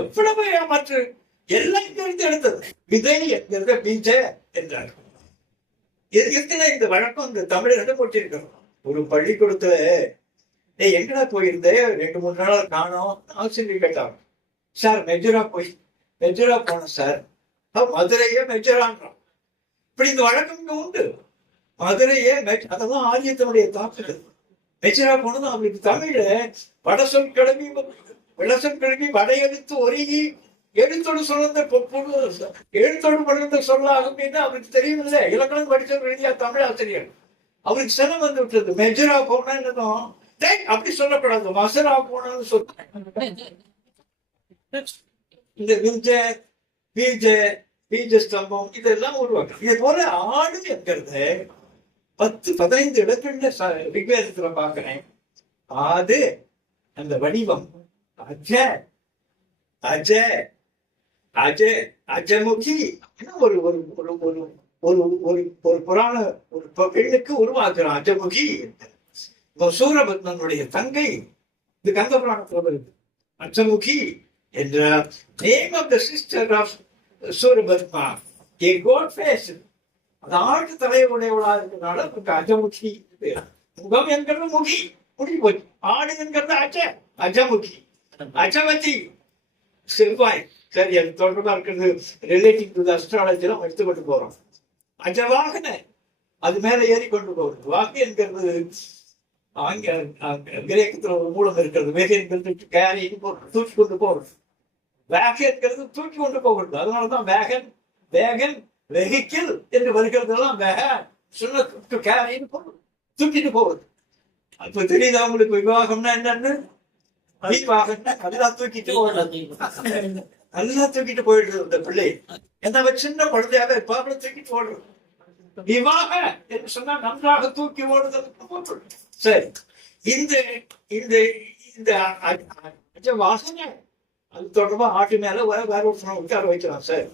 எவ்வளவு ஏமாற்று, எல்லாம் இங்கிருந்து எடுத்தது. விதை என்கிறத பீஜ என்றார். இந்த வழக்கம் இந்த தமிழர்கிட்ட போட்டிருக்கணும். ஒரு பள்ளிக்கூடத்துல எங்கடா போயிருந்தேன் 2-3 நாளா காணோம் ஆசிரியர் கேட்டாங்க. சார் மெஜரா போனோம் சார். மதுரையே மெஜரான்றோம். இப்படி இந்த வழக்கம் இங்க உண்டு. மதுரையே அதெல்லாம் ஆரியத்தினுடைய தாக்குதல். மெஜரா போனது அவங்களுக்கு தமிழ்ல வடசொல் கிளம்பி வடையெடுத்து ஒருங்கி எழுத்தோடு சொல்ல எழுத்தோடு படுத்த சொல்லாகும் அப்படின்னு அவருக்கு தெரியவில்லை. இலக்கணம் படித்தவர் எழுதியா தமிழ் ஆசிரியர். அவருக்கு சினம் வந்து விட்டது. மெஜரா போனா என்னதும் அப்படி சொல்லக்கூடாது, மசரா போனான்னு சொல்ல. இந்த பீஜ ஸ்தம்பம் இதெல்லாம் உருவாக்கும். இது போல ஆடு என்கிறது 10-15 இடங்கள்ல ரிக்வேதத்துல பாக்குறேன். ஆது அந்த வடிவம் அஜமுகி ஒரு ஒரு ஒரு ஒரு ஒரு புராண ஒரு பெண்ணுக்கு உருவாக்குறான் அஜமுகி. சூரபத்மனுடைய தங்கை இது கந்த புராணத்துல வருது. அஜமுகி என்ற name of the sister of Surapadma, a goat face. அது ஆட்டு தலையுடையவளா இருக்கிறதுனால அஜமுகி. முகம் என்கிறது முகி, முடி போச்சு. ஆடு என்கிறது அஜமுகி. அஜமதி செவ்வாய். சரி, அது தொடர்பா இருக்கிறது ரிலேட்டிவ் டு அஸ்ட்ராலஜி நம்ம எடுத்துக்கொண்டு போறோம். அஜவாகன அது மேல ஏறி கொண்டு போகுது. வாக்கு என்கிறது கிரேக்கத்துல ஒரு மூலம் இருக்கிறது. வேக என்கிறது கேரி தூக்கி கொண்டு போகிறது. வேக என்கிறது தூக்கி கொண்டு போகிறது. அதனாலதான் வேகன் வெஹிக்கிள் என்று வருகிறதெல்லாம் வேக சொன்ன கேரின்னு போகுது, தூக்கிட்டு போகுது. அப்ப தெரியுதா உங்களுக்கு விவாகம்னா என்னன்னு? விவாகம்னா நல்லா தூக்கிட்டு போயிடுறது. நல்லா தூக்கிட்டு போயிடுறது இந்த பிள்ளை. எந்த சின்ன குழந்தையாக இருப்பாங்க தூக்கிட்டு ஓடுறது. விவாக என்று சொன்னா நன்றாக தூக்கி ஓடுதல். சரி, இந்த இந்த இந்த வாசனை அது தொடர்பா ஆட்டு மேல வேற ஒரு உட்கார வைக்கலாம். சார்,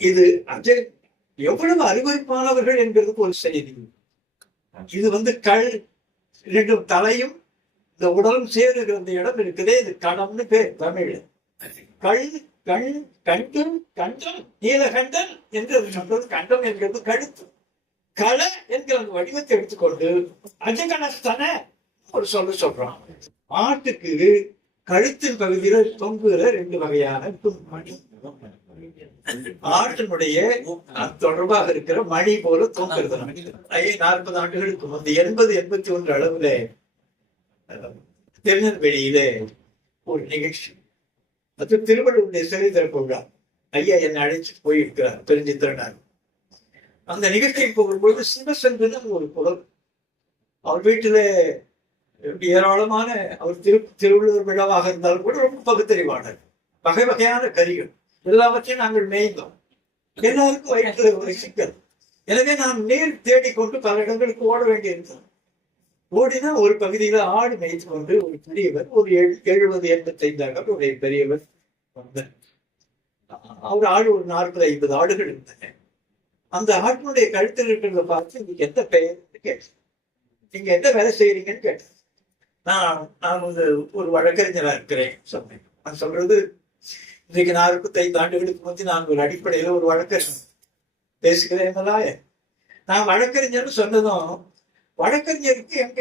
இது எவ்வளவு அருவருப்பானவர்கள் என்கிறதுக்கு ஒரு செய்தி. இது கள், இரண்டும் தலையும் இந்த உடலும் சேருகிற அந்த இடம் இருக்குதே, இது கடம்னு பேர் தமிழ். கள், கண், கண்டம், கண்டம், நீலகண்டன் என்று சொல்றது. கண்டம் என்கிறது கழுத்து. கள என்கிற அந்த வடிவத்தை எடுத்துக்கொண்டு அஜகணஸ்தன ஒரு சொல்றான். ஆட்டுக்கு கழுத்தின் பகுதியில தொங்குகிற 2 வகையான மணி, ஆட்டினுடைய தொடர்பாக இருக்கிற மணி போல தொங்குறது. 40 ஆண்டுகளுக்கு முந்தைய 80-81 அளவுல திருநெல்வேலியிலே ஒரு நிகழ்ச்சி, அது திருவள்ளுவருடைய சிலை திறப்பு விழா. ஐயா என்னை அழைச்சிட்டு போயிருக்கிறார் பெருஞ்சித்திரனார். அந்த நிகழ்ச்சிக்கு போகும்போது சிவசங்கன் ஒரு குரல், அவர் வீட்டுல ஏராளமான, அவர் திருவள்ளுவர் விழாவாக இருந்தாலும் கூட ரொம்ப பகுத்தறிவாளர். வகை வகையான கறிகள் எல்லாவற்றையும் நாங்கள் மேய்ந்தோம். எல்லாருக்கும் வயிற்று ஒரு சிக்கல். எனவே நான் நீர் தேடிக்கொண்டு பல இடங்களுக்கு ஓட வேண்டியிருந்தோம். ஓடினா ஒரு பகுதியில ஆடு மேய்த்து கொண்டு ஒரு பெரியவர், ஒரு 70-85 ஒரு பெரியவர் வந்தார். அவர் ஆடு ஒரு 40-50 ஆடுகள் இருந்தன. அந்த ஆட்டினுடைய கழுத்தில் இருக்கிறத பார்த்து இன்னைக்கு எந்த பெயர் கேட்டேன், நீங்க எந்த வேலை செய்யறீங்கன்னு கேட்டேன். நான் ஒரு வழக்கறிஞரா இருக்கிறேன் சொன்னேன். நான் சொல்றது, இன்றைக்கு 45 ஆண்டுகளுக்கு முந்தி நான் ஒரு அடிப்படையில ஒரு வழக்கறிஞர் பேசுகிறேன். நான் வழக்கறிஞர்னு சொன்னதும், வழக்கறிஞருக்கு எங்க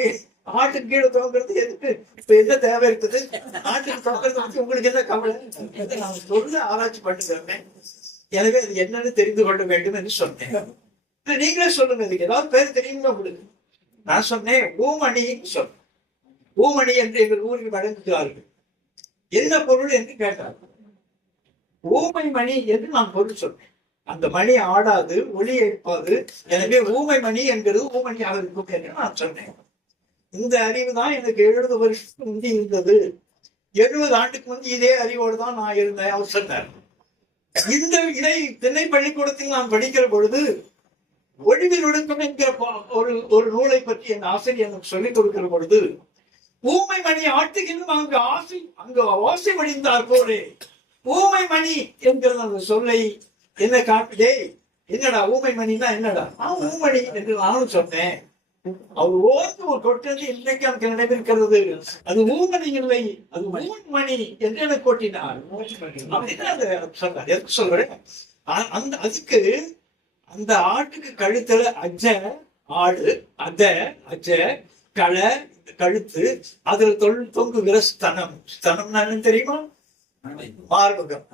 ஆட்டுக்கு கீழே தோங்கிறது எதுக்கு, இப்ப என்ன தேவை இருக்குது, ஆட்டுக்கு தோங்கிறது பத்தி உங்களுக்கு என்ன கவலை, நான் சொல்ல ஆராய்ச்சி பண்ணுகிறேன். எனவே அது என்னன்னு தெரிந்து கொள்ள வேண்டும் என்று சொன்னேன். நீங்களே சொல்லுங்க, இதுக்கு ஏதாவது பேர் தெரியுங்களா உங்களுக்கு? நான் சொன்னேன் ஊமணின்னு சொன்னேன். ஊமணி என்று எங்கள் ஊரில் வழங்குகிறார்கள். என்ன பொருள் என்று கேட்டார்கள். ஊமை மணி என்று நான் பொருள் சொன்னேன். அந்த மணி ஆடாது, ஒளி எழுப்பாது, எனவே ஊமை மணி என்கிறது ஊமணியாக இருக்கும் என்று நான் சொன்னேன். இந்த அறிவு தான் எனக்கு 70 வருஷத்துக்கு முந்தி இருந்தது. 70 ஆண்டுக்கு முந்தி இதே அறிவோடு தான் நான் இருந்தேன். அவர் சொன்னார். இதை திண்ணை பள்ளிக்கூடத்தில் நான் படிக்கிற பொழுது ஒளிவில் ஒடுக்கம் என்கிற ஒரு நூலை பற்றி என் ஆசிரியர் எனக்கு சொல்லிக் கொடுக்கிற பொழுது, ஊமை மணி ஆட்டுகின்றும் அங்கு ஓசை வடிந்தார் போலே ஊமை மணி என்கிற அந்த சொல்லை என்ன காட்டுதே, என்னடா ஊமை மணினா என்னடா, ஊமணி என்று நானும் சொன்னேன். அவர் ஓர்ந்து ஒரு கொட்டது இன்றைக்கு எனக்கு நினைவிருக்கிறது. அது ஊமணி இல்லை, அது ஊன்மணி என்று எனக்கு கொட்டினார் அப்படின்னு சொன்னார். எதுக்கு சொல்றேன், அதுக்கு அந்த ஆட்டுக்கு கழுத்துல ஆடு களை கழுத்து, அதுல தொங்குகிற ஸ்தனம்னா என்னன்னு தெரியுமா, மார்பகம்.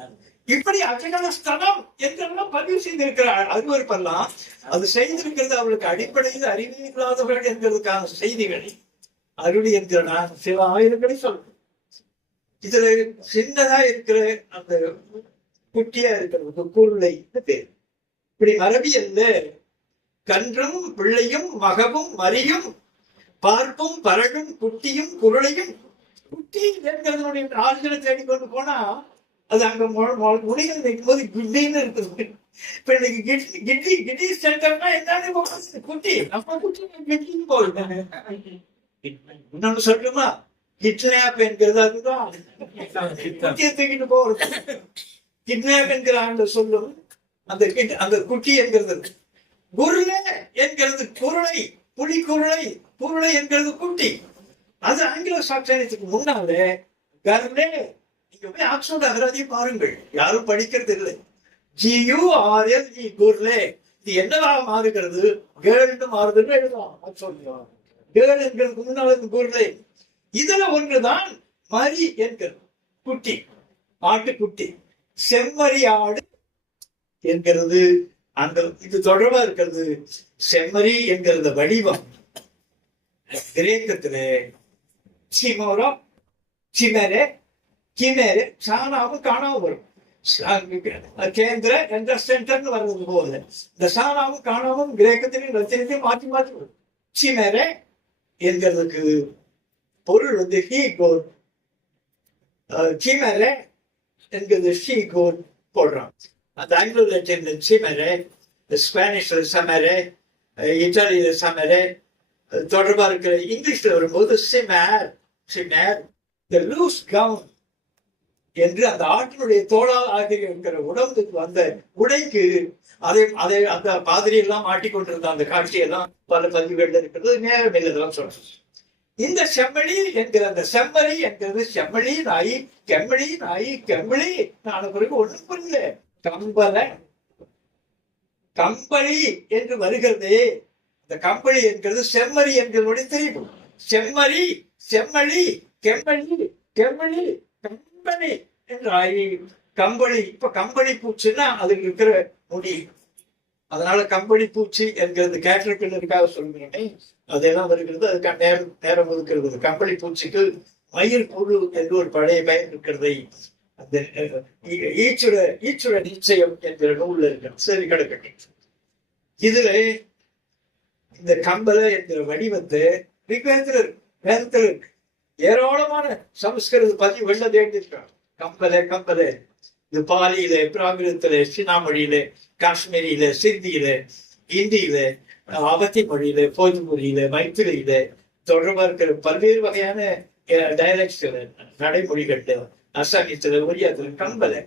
இப்படி அஜகன ஸ்தனம் என்றெல்லாம் பதிவு செய்திருக்கிறார். அருவருப்பெல்லாம் அது செய்திருக்கிறது அவளுக்கு அடிப்படையில் அறிவு இல்லாதவர்கள் என்கிறதுக்கான செய்திகளை அருளி என்கிற நான் சில ஆயிரங்களை சொல்றேன். இதுல சின்னதா இருக்கிற அந்த குட்டியா இருக்கிறது குருளை பேர். இப்படி மரபியல்ல கன்றும் பிள்ளையும் மகவும் மரியும் பார்ப்பும் பரடும் குட்டியும் குருளையும், குட்டி என்கிறதனுடைய ஆளுகளை தேடிக்கொண்டு போனா அது அங்க முடிகள் நிற்கும் போது கிட்டின்னு இருக்குது. இப்ப இன்னைக்கு கிட்டி சென்டர்னா என்னன்னு குட்டி, நம்ம குட்டி கிட்டின்னு போயிட்டாங்க. இன்னொன்னு சொல்லணுமா, கிட்னாப் என்கிறது அதுதான், குட்டியை தூக்கிட்டு போறது. கிட்னாப் என்கிற ஆண்டு சொல்லும் அந்த குட்டி என்கிறது. குருளை என்கிறது குருளை, புலி குருளை என்கிறது குட்டி. அது ஆங்கில சாட்சியத்துக்கு முன்னாலே கர்லே. நீங்க போய் ஆக்ஸ்போர்ட் அகராதியை பாருங்கள், யாரும் படிக்கிறது இல்லை. GURLE குர்லே. இது என்னவா மாறுகிறது, கேர்ள்னு மாறுதுன்னு எழுதலாம். கேர்ள் என்கிறது முன்னாள் குர்லே. இதுல ஒன்றுதான் மரி என்கிறது குட்டி, ஆட்டுக்குட்டி. செம்மறி ஆடு என்கிறது அந்த இது தொடர்பா இருக்கிறது. செம்மறி என்கிறது வடிவம் கிரேக்கத்திலே சிமோரா, சிமரே, கிமேரே, சானாவும் காணாவும் வரும். கேந்திர என்ற சென்டர்னு வர்றது போது இந்த சானாவும் காணாவும் கிரேக்கத்திலையும் லத்தீனிலையும் மாற்றி வரும். சிமரே என்கிறதுக்கு பொருள் ஹீ கோட். சிமரே என்கிறது ஷீ கோட் போடுறான். அந்த ஆங்கிலோ லத்தீன்ல சிமரே, ஸ்பானிஷ்ல சமரே, இட்டாலியில சமரே தொடர்பா இருக்கிற. இங்கிலீஷ்ல வரும்போது சிமேர், த லூஸ் கவுன். என்று அந்த ஆட்டினுடைய தோளால் ஆகிய இருக்கிற உடம்புக்கு வந்த உடைக்கு அதை அந்த பாதிரி எல்லாம் ஆட்டிக்கொண்டிருந்த அந்த காட்சியெல்லாம் பல பதிவுகள் இருக்கிறது. நேரம் இதெல்லாம் சொல்றேன். இந்த செம்மணி என்கிற அந்த செம்மறி என்கிறது செம்மணி நாயி கெம்மணி நாயி கெம்மணி நான் பிறகு ஒண்ணும் புரியல. கம்பளி என்று வருகிறதே, இந்த கம்பளி என்கிறது செம்மறி என்கிறதோட தெரியும். செம்மறி செம்மணி கெம்மணி கெம்மணி கம்பளி என்று கம்பளி. இப்ப கம்பளி பூச்சின்னா அதுக்கு இருக்கிற முடி, அதனால கம்பளி பூச்சி என்கிறது கேட்டருக்காக சொல்கிறேன். அதெல்லாம் வருகிறது. அதுக்கான நேரம் ஒதுக்கிறது. கம்பளி பூச்சிக்கு மயில் புழு என்று ஒரு பழைய பெயர் இருக்கிறதை அந்த ஈச்சுட நிச்சயம் என்கிற நூல்ல இருக்கிறது. சரி, கிடக்கட்டும். இதுல இந்த கம்பளை என்கிற வடிவத்தை வேதத்துல இருக்கு. ஏராளமான சமஸ்கிருத பதிவு வெள்ள தேடிருக்காங்க. கம்பளை இது பாலியில, பிராகிருதத்துல, சீனா மொழியில, காஷ்மீரியில, சிந்தியில, இந்தியில, அவத்தி மொழியில, போஜ்புரியில, மைத்திரியில தொடர்பா இருக்கிற பல்வேறு வகையான டைலக்ட்ஸ்ல, நடைமொழிகள்ல, அசாமியத்துல, ஒரியாத்துல கம்பளை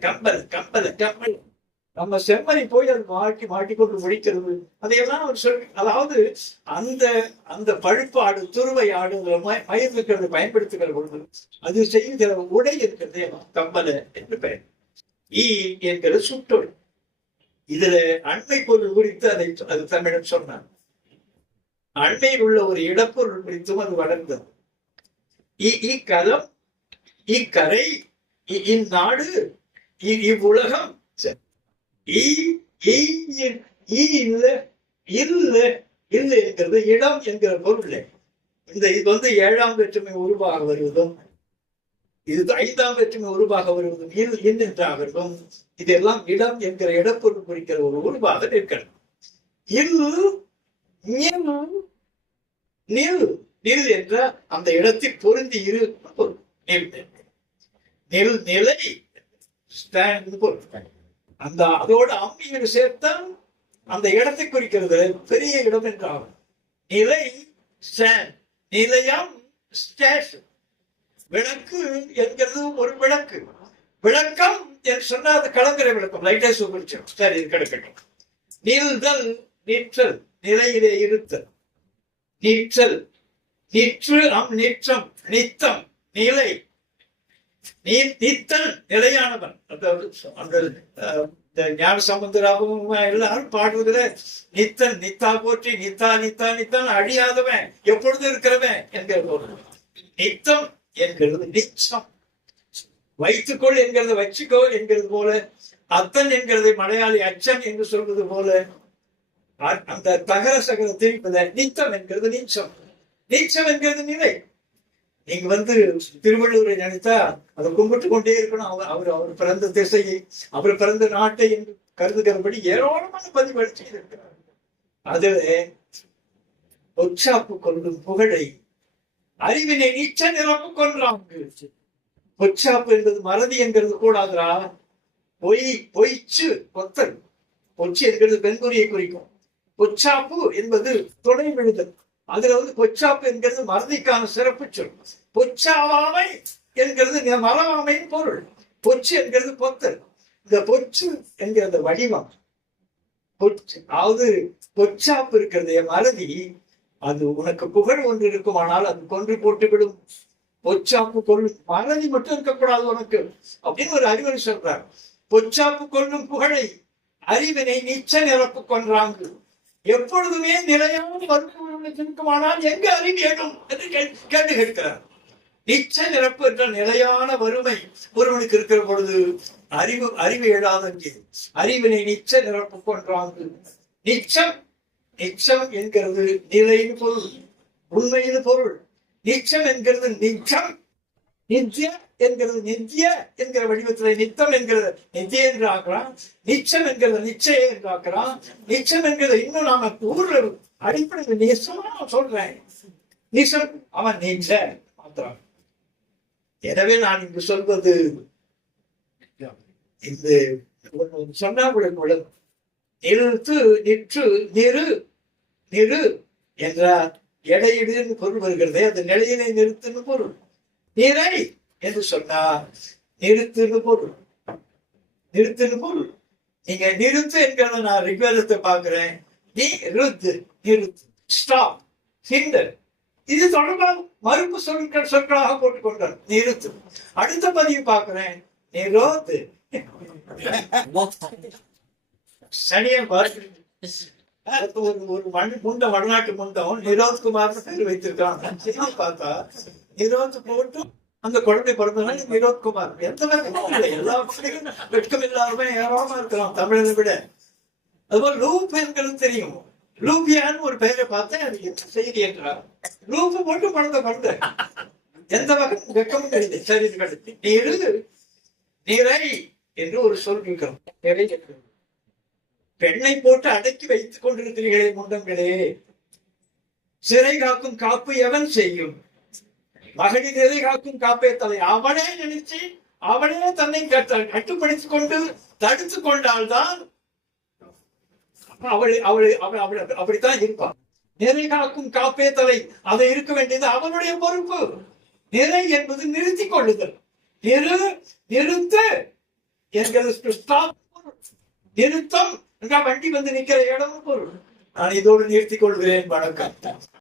நம்ம செம்மறி போய் அது மாட்டிக்கொண்டு முடிக்கிறது. அதையெல்லாம் அவர் சொல்லி, அதாவது அந்த பழுப்பாடு, துருவை ஆடு மயிர்களை பயன்படுத்துகிற பொழுது அது செய்கிற உடை இருக்கிறதே கம்பளை என்று பெயர். என்கிற சுட்டொழி. இதுல அண்மை பொருள் குறித்து அது தமிழன் சொன்னார். அண்மையில் உள்ள ஒரு இடப்பொருள் குறித்தும் அது வளர்ந்தது. இக்கலம், இக்கரை, இந்நாடு, இவ்வுலகம், என்கிறது இடம் என்கிற பொருள். இது 7ஆம் வேற்றுமை உருவாக வருவதும், இது 5ஆம் வேற்றுமை உருவாக வருவதும், என்றாகிறதும், இதெல்லாம் இடம் என்கிற இடப்பொருள் குறிக்கிற ஒரு உருவாக இருக்கிறது. நில் என்ற அந்த இடத்தில் பொருந்தி இரு பொருள். நிலை பொருள். அந்த அதோட அம்மியோடு சேர்த்தால் அந்த இடத்தை குறிக்கிறது பெரிய இடம் என்றாகும். நிலை நிலையம், ஸ்டேஷன். விளக்கு என்கிறது ஒரு விளக்கு. விளக்கம் என்று சொன்னா அது கலங்கரை விளக்கம், லைட்டா சூப்பரிச்சோம். சரி, இது கிடக்கட்டும். நீள்தல், நீற்றல், நிலையிலே இருத்தல். நீற்றல், நிற்று, நிற்றம், நித்தம், நிலை. நித்தன், நிலையானவன். அந்த ஞான சம்பந்தராகவும் எல்லாரும் பாடுவதில் நித்தன், நித்தா போற்றி, நித்தா நித்தா நித்தான், அழியாதவன், எப்பொழுதும் இருக்கிறவன் என்கிற பொருள். நித்தம் என்கிறது நிச்சம். வைத்துக்கொள் என்கிறத வச்சுக்கோ என்கிறது போல, அத்தன் என்கிறதை மலையாளி அச்சன் என்று சொல்வது போல, அந்த தகர சகர திருப்பத நித்தம் என்கிறது நீச்சம். நீச்சம் என்கிறது நிலை. நீங்க திருவள்ளுவரை நினைத்தா அதை கும்பிட்டு கொண்டே இருக்கணும். அவர் பிறந்த திசையை, அவர் பிறந்த நாட்டை என்று கருதுகிறபடி ஏராளமான பதிவு அடிச்சிருக்கிறார். அதுல பொச்சாப்பு கொள்ளும் புகழை அறிவினை நீச்ச நிரப்பு கொன்றாங்க. பொச்சாப்பு என்பது மறதி என்கிறது கூடாதுரா. பொய்ச்சு பொத்தல். பொச்சு என்கிறது பெண்குறியை குறிக்கும். பொச்சாப்பு என்பது துணை விழுதல். அதுல பொச்சாப்பு என்கிறது மறதிக்கான சிறப்பு சொல். பொச்சாவாமை என்கிறது மறவாமையின் பொருள். பொச்சு என்கிறது பொத்தல். இந்த பொச்சு என்கிற அந்த வடிவம், அதாவது பொச்சாப்பு இருக்கிறது மறதி. அது உனக்கு புகழ் ஒன்று இருக்குமானால் அது கொன்று போட்டுவிடும். பொச்சாப்பு கொள்ளும் மறதி மட்டும் இருக்கக்கூடாது உனக்கு அப்படின்னு ஒரு அறிவுரை சொல்றார். பொச்சாப்பு கொள்ளும் புகழை அறிவினை நிச்ச நிரப்பு கொன்றாங்க. எப்பொழுதுமே நிலையான வறுமை இருக்குமானால் எங்க அறிவு வேணும் என்று கேட்டு கேட்கிறார். நிச்ச நிரப்பு என்ற நிலையான வறுமை ஒருவனுக்கு இருக்கிற பொழுது அறிவு எழாதங்கே அறிவினை நிச்ச நிரப்பு கொன்றாங்க. நிச்சம், நிச்சம் என்கிறது நிலையின் பொருள், உண்மையின் பொருள். நிச்சம் என்கிறது நிச்சம். நித்திய என்கிறது நித்திய என்கிற வடிவத்தில் நித்தம் என்கிறது நித்திய என்று ஆக்கலாம். நிச்சம் என்கிறது நிச்சய என்று ஆக்கலாம். நிச்சம் என்கிறது இன்னும் நாம ஊர்ல அடிப்படையில் நிசமா சொல்றேன். நிசம் அவன் நீச்ச மாத்திரம். எனவே நான் இங்கு சொல்வது இந்த சொன்னாவுடன் நிறுத்து, நிற்று, நிறு என்றார். எடையிடுன்னு பொருள் வருகிறதே, அந்த நிலையினை நிறுத்துன்னு பொருள். நிறை என்று சொன்னார் நிறுத்துன்னு பொருள். நிறுத்துன்னு பொருள். நீங்க நிறுத்து என்கிறத நான் ரிக்வேதத்தை பார்க்கிறேன். நிறுத்து, ஸ்டாப், ஹிண்டர். இது தொடர்பாக மறுப்பு சொற்களாக போட்டுக்கொண்டார். நிறுத்து. அடுத்த பதிவு பார்க்கிறேன். நிரோத்து. சனியை பார்க்கிறேன். ஒரு வடநாட்டு முண்டம் நிரோத்குமார் பேர் வைத்திருக்காங்க. பார்த்தா நிரோத் போட்டு அந்த குழந்தை பிறந்தனால நிரோத்குமார். எந்த வெட்கமும் இல்லை. எல்லா பிள்ளைகளும் வெட்கம் இல்லாம ஏறாம இருக்கிறான் தமிழனை விட. அதுபோல் லூப் என்கிறது தெரியும். லூபியான்னு ஒரு பெயரை பார்த்தேன். அது என்ன செய்தி என்றார். லூப்பு போட்டு குழந்தை எந்த வகை வெட்கமும் கிடையாது. சரி, நீரு நிறை என்று ஒரு சொல் இருக்கிறோம். நிறை பெண்ணை போட்டு அடக்கி வைத்துக் கொண்டிருக்கிறீர்களே முண்டங்களே, சிறை காக்கும் காப்பு எவன் செய்யும்? மகளிர் நிறை காக்கும் காப்பே தலை. அவனே நினைச்சு அவனே தன்னை கட்டுப்படுத்திக் கொண்டு தடுத்து கொண்டால்தான் அப்படித்தான் இருப்பான். நிறை காக்கும் காப்பே தலை. அதை இருக்க வேண்டியது அவனுடைய பொறுப்பு. நிறை என்பது நிறுத்திக் கொள்ளுதல். நிறுத்து என்கிறது நிறுத்தம். வண்டி வந்து நிக்கிற இடம் பொருள். நான் இதோடு நிறுத்திக் கொள்கிறேன். வணக்கம்.